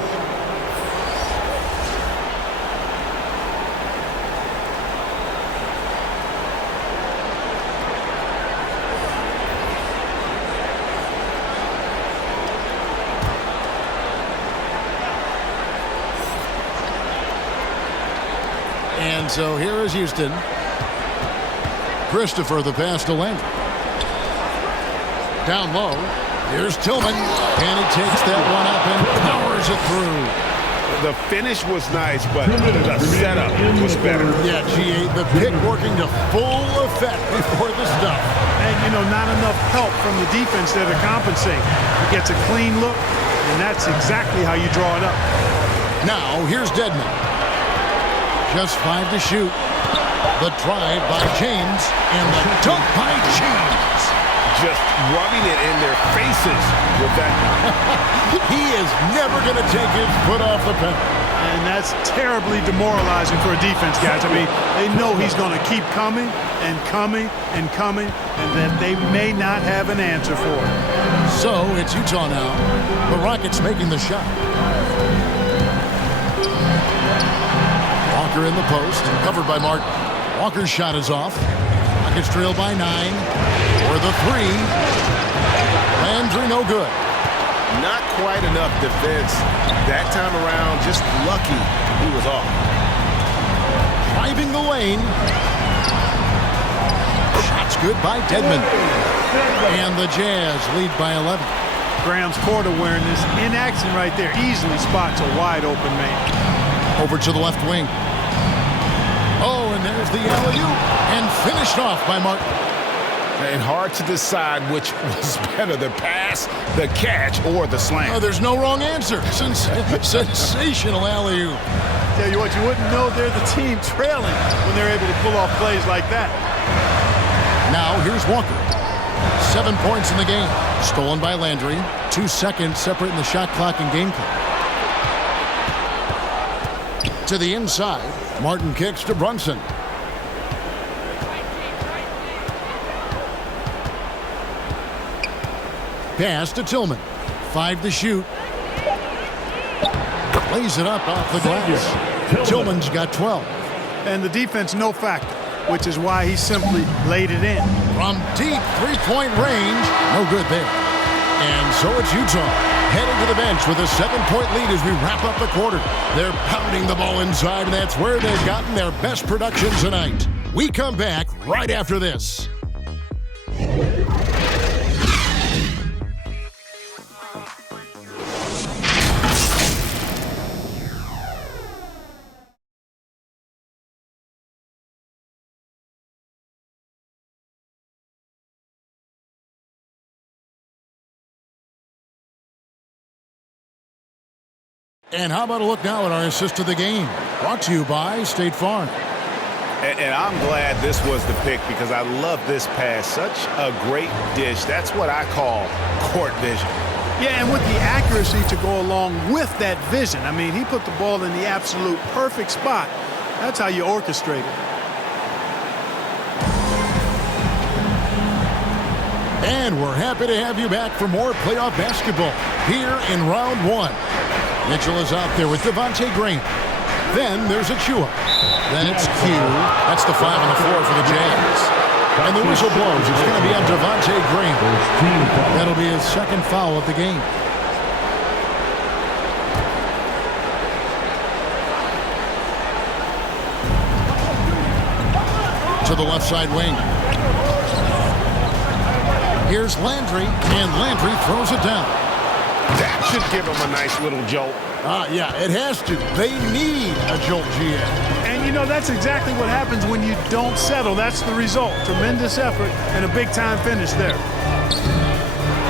And so here is Houston. Christopher the pass to Landry. Down low. Here's Tillman. And he takes that one up and powers it through. The finish was nice, but the setup was better. Yeah, G8, the pick working to full effect before the stuff. And, you know, not enough help from the defense there to compensate. He gets a clean look, and that's exactly how you draw it up. Now, here's Dedmon. Just 5 to shoot. The drive by James and the dunk by James. Just rubbing it in their faces with that. He is never going to take his foot off the pedal. And that's terribly demoralizing for a defense, guys. I mean, they know he's going to keep coming and coming and coming, and that they may not have an answer for it. So it's Utah now. The Rockets making the shot. Walker in the post, covered by Martin. Walker's shot is off. Rockets trail by 9. For the 3. Landry no good. Not quite enough defense that time around. Just lucky he was off. Driving the lane. Shots good by Dedmon. And the Jazz lead by 11. Graham's court awareness in action right there. Easily spots a wide open man. Over to the left wing. Oh, and there Here's the alley-oop, and finished off by Martin. And hard to decide which was better, the pass, the catch, or the slam. Oh, there's no wrong answer. Sensational alley-oop. Tell you what, you wouldn't know they're the team trailing when they're able to pull off plays like that. Now here's Walker. 7 points in the game. Stolen by Landry. 2 seconds separating the shot clock and game clock. To the inside. Martin kicks to Brunson. Pass to Tillman. 5 to shoot. Lays it up off the glass. Tillman's got 12. And the defense no factor, which is why he simply laid it in. From deep three-point range, no good there. And so it's Utah heading to the bench with a 7-point lead as we wrap up the quarter. They're pounding the ball inside, and that's where they've gotten their best production tonight. We come back right after this. And how about a look now at our assist of the game? Brought to you by State Farm. And I'm glad this was the pick because I love this pass. Such a great dish. That's what I call court vision. Yeah, and with the accuracy to go along with that vision. I mean, he put the ball in the absolute perfect spot. That's how you orchestrate it. And we're happy to have you back for more playoff basketball here in round 1. Mitchell is out there with Devontae Green. Then there's Achua. Then it's Q. That's the 5 on the floor for the Jazz. And the whistle blows. It's going to be on Devontae Green. That'll be his second foul of the game. To the left side wing. Here's Landry, and Landry throws it down. That should give him a nice little jolt. Yeah, it has to. They need a jolt, GM. And, you know, that's exactly what happens when you don't settle. That's the result. Tremendous effort and a big-time finish there.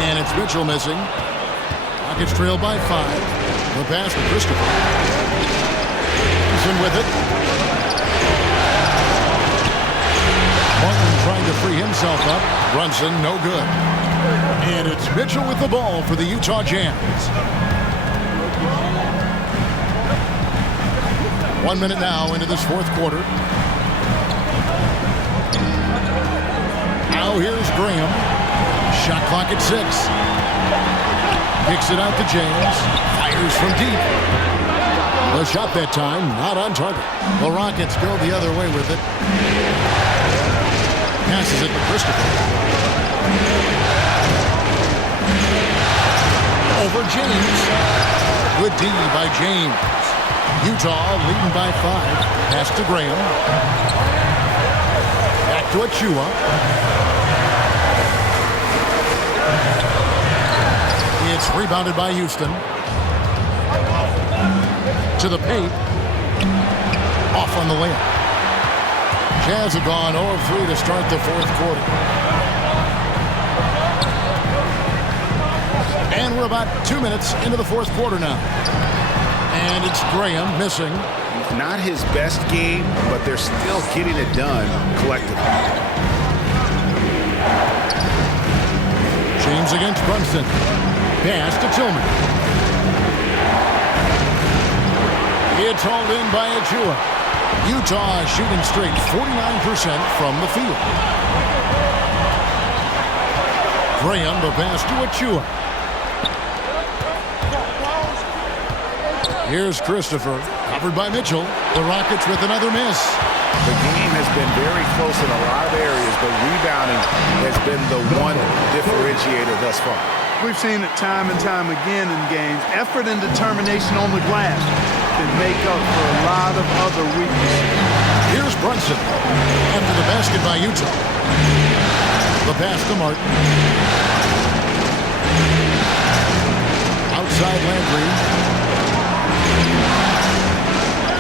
And it's Mitchell missing. Rockets trail by 5. The pass to Christopher. Brunson with it. Martin trying to free himself up. Brunson, no good. And it's Mitchell with the ball for the Utah Jazz. 1 minute now into this fourth quarter. Now here's Graham. Shot clock at 6. Kicks it out to James. Fires from deep. The shot that time, not on target. The Rockets go the other way with it. Passes it to Christopher. Over James. Good D by James. Utah leading by 5. Pass to Graham. Back to Achua. It's rebounded by Houston. To the paint. Off on the layup. Jazz have gone 0 of 3 to start the fourth quarter. And we're about 2 minutes into the fourth quarter now. And it's Graham missing. Not his best game, but they're still getting it done collectively. James against Brunson. Pass to Tillman. It's hauled in by Achua. Utah shooting straight 49% from the field. Graham, the pass to Achua. Here's Christopher, covered by Mitchell. The Rockets with another miss. The game has been very close in a lot of areas, but rebounding has been the one differentiator thus far. We've seen it time and time again in games. Effort and determination on the glass can make up for a lot of other weaknesses. Here's Brunson after the basket by Utah. The pass to Martin. Outside Landry.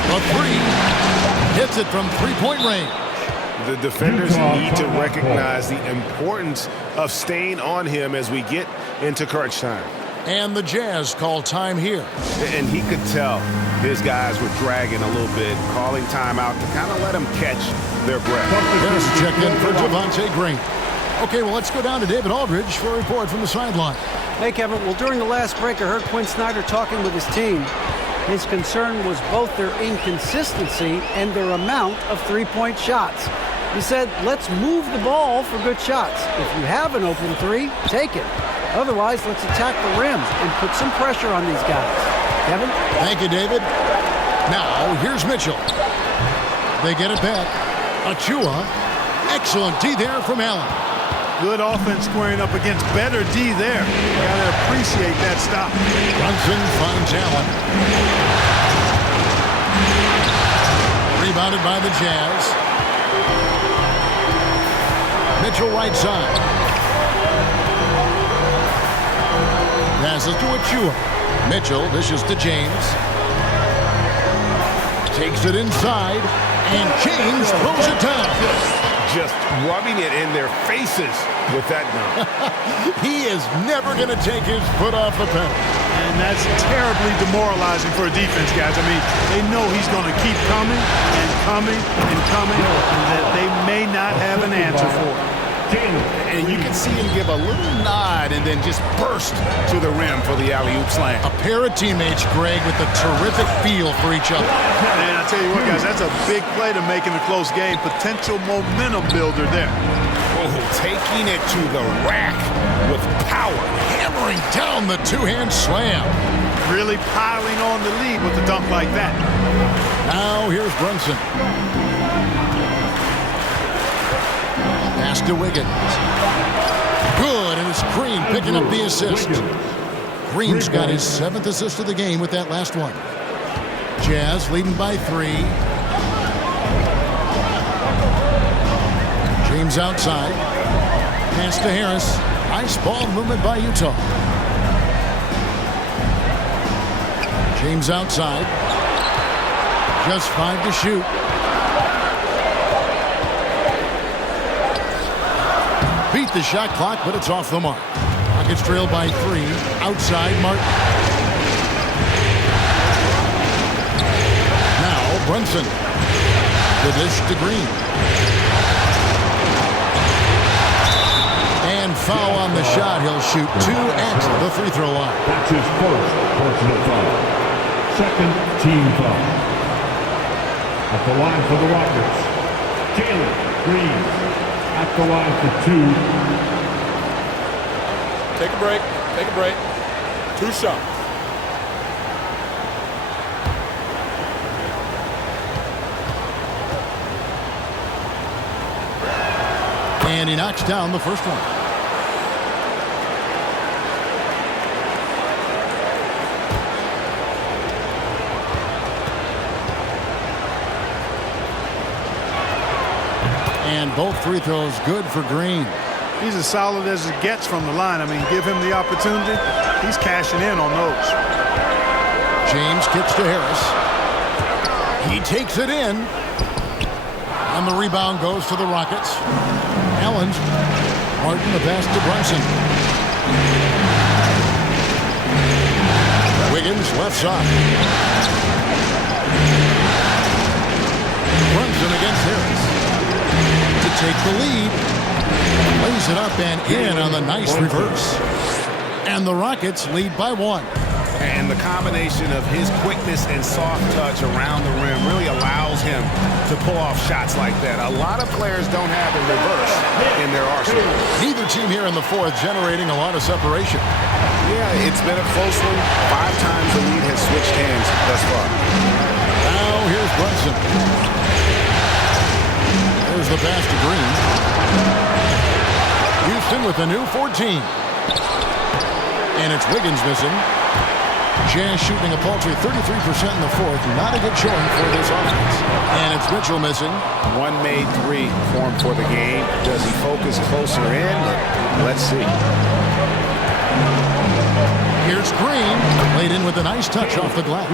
A 3. Hits it from three-point range. The defenders need to recognize the importance of staying on him as we get into crunch time. And the Jazz call time here. And he could tell his guys were dragging a little bit, calling timeout to kind of let them catch their breath. There's a check in for Javonte Green. Okay, well, let's go down to David Aldridge for a report from the sideline. Hey, Kevin. Well, during the last break, I heard Quinn Snyder talking with his team. His concern was both their inconsistency and their amount of three-point shots. He said, let's move the ball for good shots. If you have an open three, take it. Otherwise, let's attack the rim and put some pressure on these guys. Kevin? Thank you, David. Now, here's Mitchell. They get it back. Achua. Excellent D there from Allen. Good offense squaring up against better D there. Gotta appreciate that stop. Brunson finds Allen. Rebounded by the Jazz. Mitchell right side. Passes to Achua. Mitchell dishes to James. Takes it inside, and James throws it down. Just rubbing it in their faces with that dunk. He is never going to take his foot off the pedal. And that's terribly demoralizing for a defense, guys. I mean, they know he's going to keep coming and coming and coming, and that they may not have an answer for it. And you can see him give a little nod and then just burst to the rim for the alley-oop slam. A pair of teammates, Greg, with a terrific feel for each other. And I tell you what, guys, that's a big play to make in a close game. Potential momentum builder there. Oh, taking it to the rack with power. Hammering down the two-hand slam. Really piling on the lead with a dunk like that. Now here's Brunson. Pass to Wiggins. Good, and it's Green picking up the assist. Green's got his 7th assist of the game with that last one. Jazz leading by 3. James outside. Pass to Harris. Nice ball movement by Utah. James outside. Just 5 to shoot. Beat the shot clock, but it's off the mark. Rockets trail by 3. Outside, Martin. Now, Brunson. The dish to Green. And foul on the shot. He'll shoot 2 at the free throw line. That's his first personal foul. Second team foul. At the line for the Rockets, Jalen Green. At the line for 2. Take a break. Take a break. 2 shots. And he knocks down the first one. And both free throws good for Green. He's as solid as it gets from the line. I mean, give him the opportunity. He's cashing in on those. James kicks to Harris. He takes it in. And the rebound goes to the Rockets. Allen. Martin, the pass to Brunson. Wiggins left side. Brunson against Harris. To take the lead. Lays it up and in on the nice reverse. And the Rockets lead by 1. And the combination of his quickness and soft touch around the rim really allows him to pull off shots like that. A lot of players don't have the reverse in their arsenal. Neither team here in the 4th generating a lot of separation. Yeah, it's been a close one. 5 times the lead has switched hands thus far. Now here's Brunson. There's the pass to Green. Houston with a new 14. And it's Wiggins missing. Jazz shooting a paltry 33% in the 4th. Not a good showing for this offense. And it's Mitchell missing. 1 made 3 formed for the game. Does he focus closer in? Let's see. Here's Green. Laid in with a nice touch off the glass.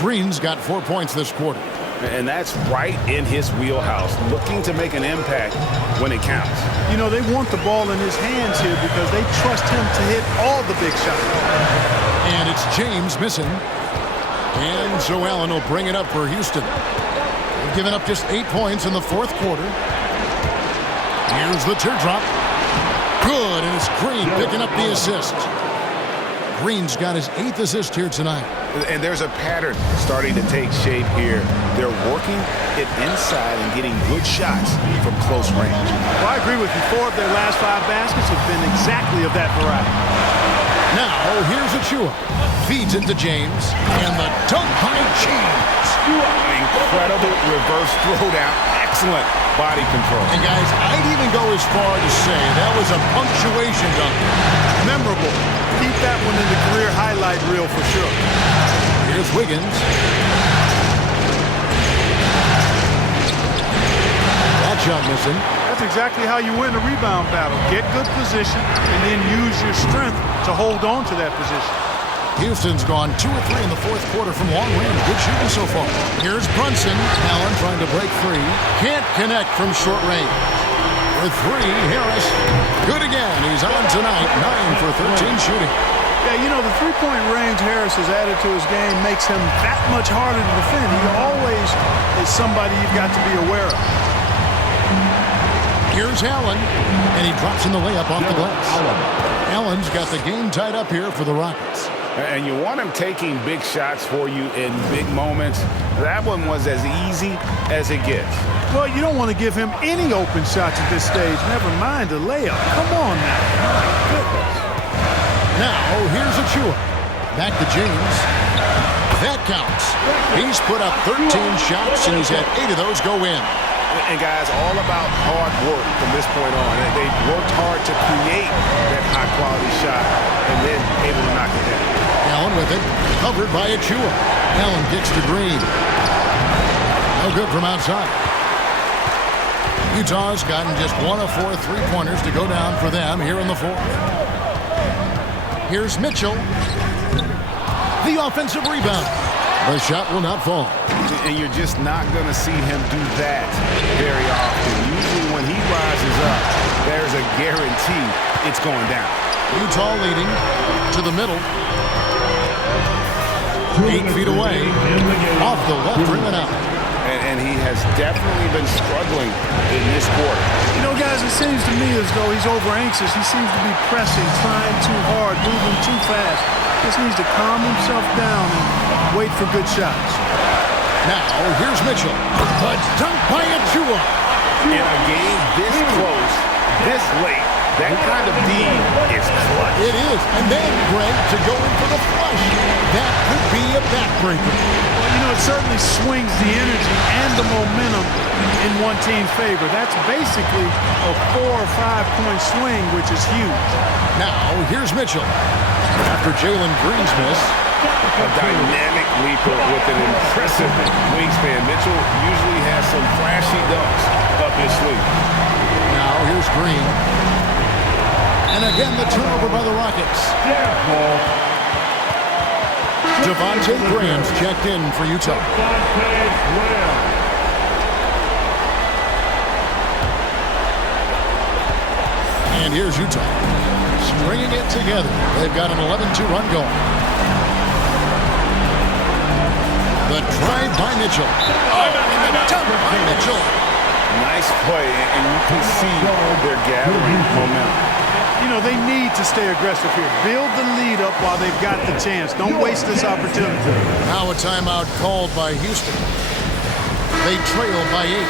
Green's got 4 points this quarter. And that's right in his wheelhouse, looking to make an impact when it counts. You know, they want the ball in his hands here because they trust him to hit all the big shots. And it's James missing. And Joe Allen will bring it up for Houston. They've given up just 8 points in the fourth quarter. Here's the teardrop. Good, and it's Green picking up the assist. Green's got his 8th assist here tonight. And there's a pattern starting to take shape here. They're working it inside and getting good shots from close range. Well, I agree with you. 4 of their last 5 baskets have been exactly of that variety. Now, here's Achua. Feeds it to James. And the dunk by James. Incredible reverse throwdown. Excellent body control. And guys, I'd even go as far to say that was a punctuation dunk. Memorable. Keep that one in the career highlight reel for sure. Here's Wiggins. That shot missing. That's exactly how you win a rebound battle. Get good position and then use your strength to hold on to that position. Houston's gone 2 or 3 in the fourth quarter from long range. Good shooting so far. Here's Brunson. Allen trying to break free. Can't connect from short range. For 3, Harris. Good again. He's on tonight. 9 for 13 shooting. Yeah, you know, the three-point range Harris has added to his game makes him that much harder to defend. He always is somebody you've got to be aware of. Here's Allen, and he drops in the layup off the glass. Allen's got the game tied up here for the Rockets. And you want him taking big shots for you in big moments. That one was as easy as it gets. Well, you don't want to give him any open shots at this stage. Never mind a layup. Come on now. My goodness. Now, here's Achua. Back to James. That counts. He's put up 13 shots, and he's had 8 of those go in. And guys, all about hard work from this point on. They've worked hard to create that high-quality shot and then able to knock it down. Allen with it, covered by Achua. Allen gets to Green. No good from outside. Utah's gotten just 1 of 4 3-pointers to go down for them here in the fourth. Here's Mitchell. The offensive rebound. The shot will not fall. And you're just not going to see him do that very often. Usually when he rises up, there's a guarantee it's going down. Utah leading to the middle. 8 feet away. Off the left rim and out. And he has definitely been struggling in this quarter. You know, guys, it seems to me as though he's over-anxious. He seems to be pressing, trying too hard, moving too fast. Just needs to calm himself down and wait for good shots. Now, here's Mitchell. A dunk by Achua. In a game this close, this late, that kind of D is clutch. It is. And then, Greg, to go in for the flush. That could be a backbreaker. Well, you know, it certainly swings the energy and the momentum in one team's favor. That's basically a 4 or 5 point swing, which is huge. Now, here's Mitchell. After Jalen Green's miss. A dynamic leaper with an impressive wingspan. Mitchell usually has some flashy dunks up his sleeve. Now, here's Green. And again, the turnover by the Rockets. Devontae Graham's checked in for Utah. And here's Utah. Stringing it together. They've got an 11-2 run going. The drive by Mitchell. Oh, and the dunk by Mitchell. Nice play, and you can see they're gathering momentum. You know, they need to stay aggressive here. Build the lead up while they've got the chance. Don't waste this opportunity. Now a timeout called by Houston. They trail by 8.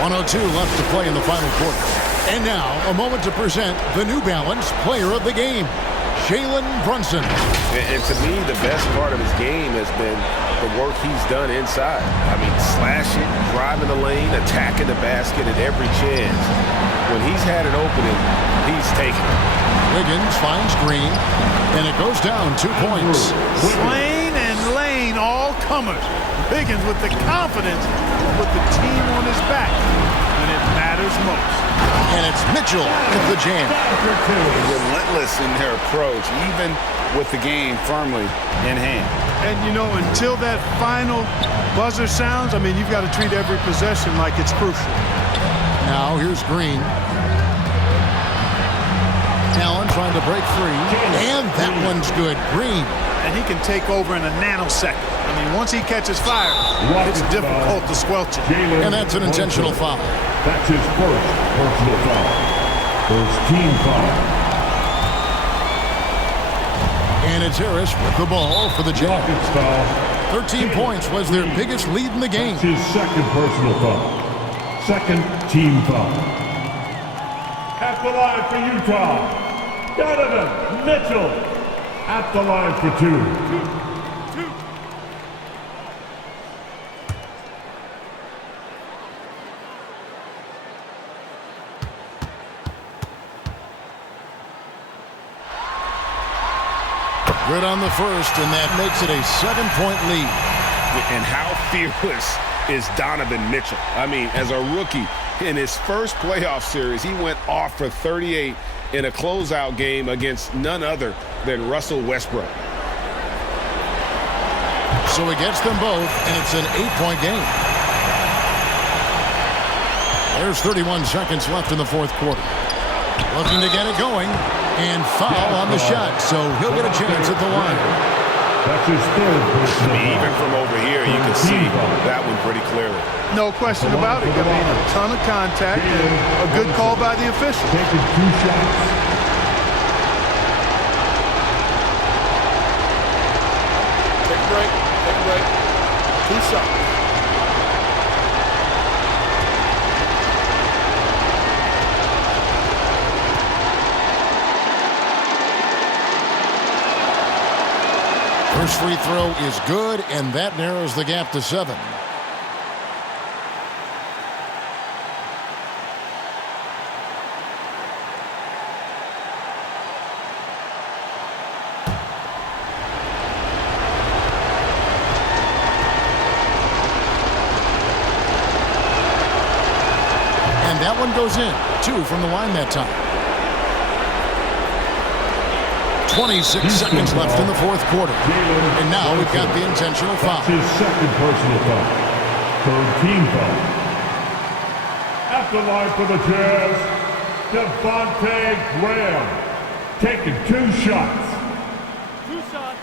1:02 left to play in the final quarter. And now, a moment to present the New Balance Player of the Game, Jalen Brunson. And to me, the best part of his game has been the work he's done inside. I mean, slashing, driving the lane, attacking the basket at every chance. When he's had an opening, he's taken it. Wiggins finds Green, and it goes down 2 points. Swain and Lane all comers. Wiggins with the confidence to put the team on his back when it matters most. And it's Mitchell with the jam. Relentless in their approach. Even with the game firmly in hand. And, you know, until that final buzzer sounds, I mean, you've got to treat every possession like it's crucial. Now here's Green. Allen trying to break free, and that one's good. Green. And he can take over in a nanosecond. I mean, once he catches fire, it's difficult to squelch it. And that's an intentional foul. That's his first personal foul. First team foul. And it's Harris with the ball for the Jackets. 13 points was their biggest lead in the game. That's his second personal foul. Second team foul. At the line for Utah, Donovan Mitchell. At the line for two. Good on the first, and that makes it a 7-point lead. And how fearless is Donovan Mitchell? I mean, as a rookie, in his first playoff series, he went off for 38 in a closeout game against none other than Russell Westbrook. So he gets them both, and it's an 8-point game. There's 31 seconds left in the fourth quarter. Looking to get it going, and foul on the shot, so he'll get a chance at the line. That's his third personal foul. Even from over here, you can see that one pretty clearly. No question about it. I mean, a ton of contact and a good call by the official. Taking 2 shots. Take a break. Take a break. 2 shots. First free throw is good, and that narrows the gap to 7. And that one goes in. 2 from the line that time. 26 seconds left in the fourth quarter. And now we've got the intentional foul. That's his second personal foul. Third team foul. At the line for the Jazz, Devontae Graham. Taking 2 shots. 2 shots.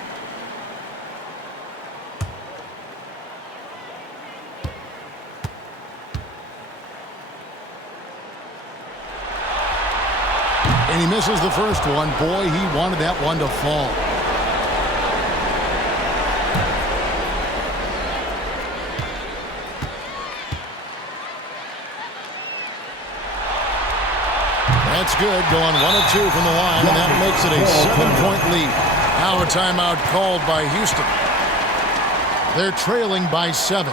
And he misses the first one. Boy, he wanted that one to fall. That's good. Going 1 of 2 from the line, and that makes it a 7-point lead. Now a timeout called by Houston. They're trailing by 7.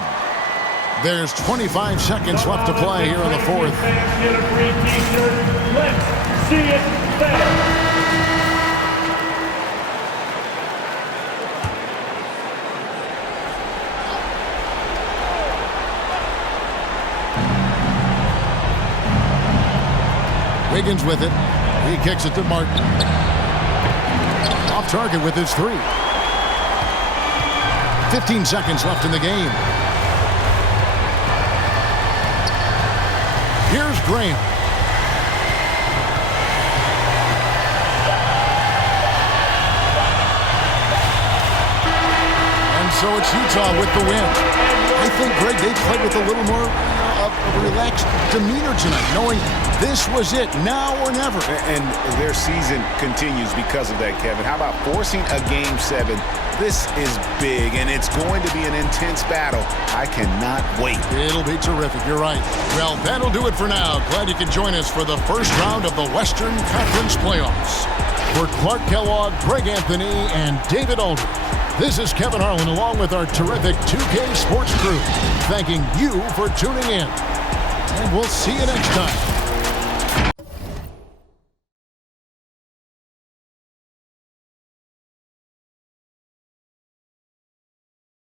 There's 25 seconds left to play here in the fourth. Get a free t-shirt. Let's see it there. Wiggins with it. He kicks it to Martin. Off target with his 3. 15 seconds left in the game. Here's Graham. And so it's Utah with the win. I think, Greg, they played with a little more of a relaxed demeanor tonight, knowing this was it, now or never. And their season continues because of that, Kevin. How about forcing a Game 7? This is big, and it's going to be an intense battle. I cannot wait. It'll be terrific. You're right. Well, that'll do it for now. Glad you could join us for the first round of the Western Conference Playoffs. For Clark Kellogg, Greg Anthony, and David Aldridge, this is Kevin Harlan along with our terrific 2K Sports crew, thanking you for tuning in. And we'll see you next time.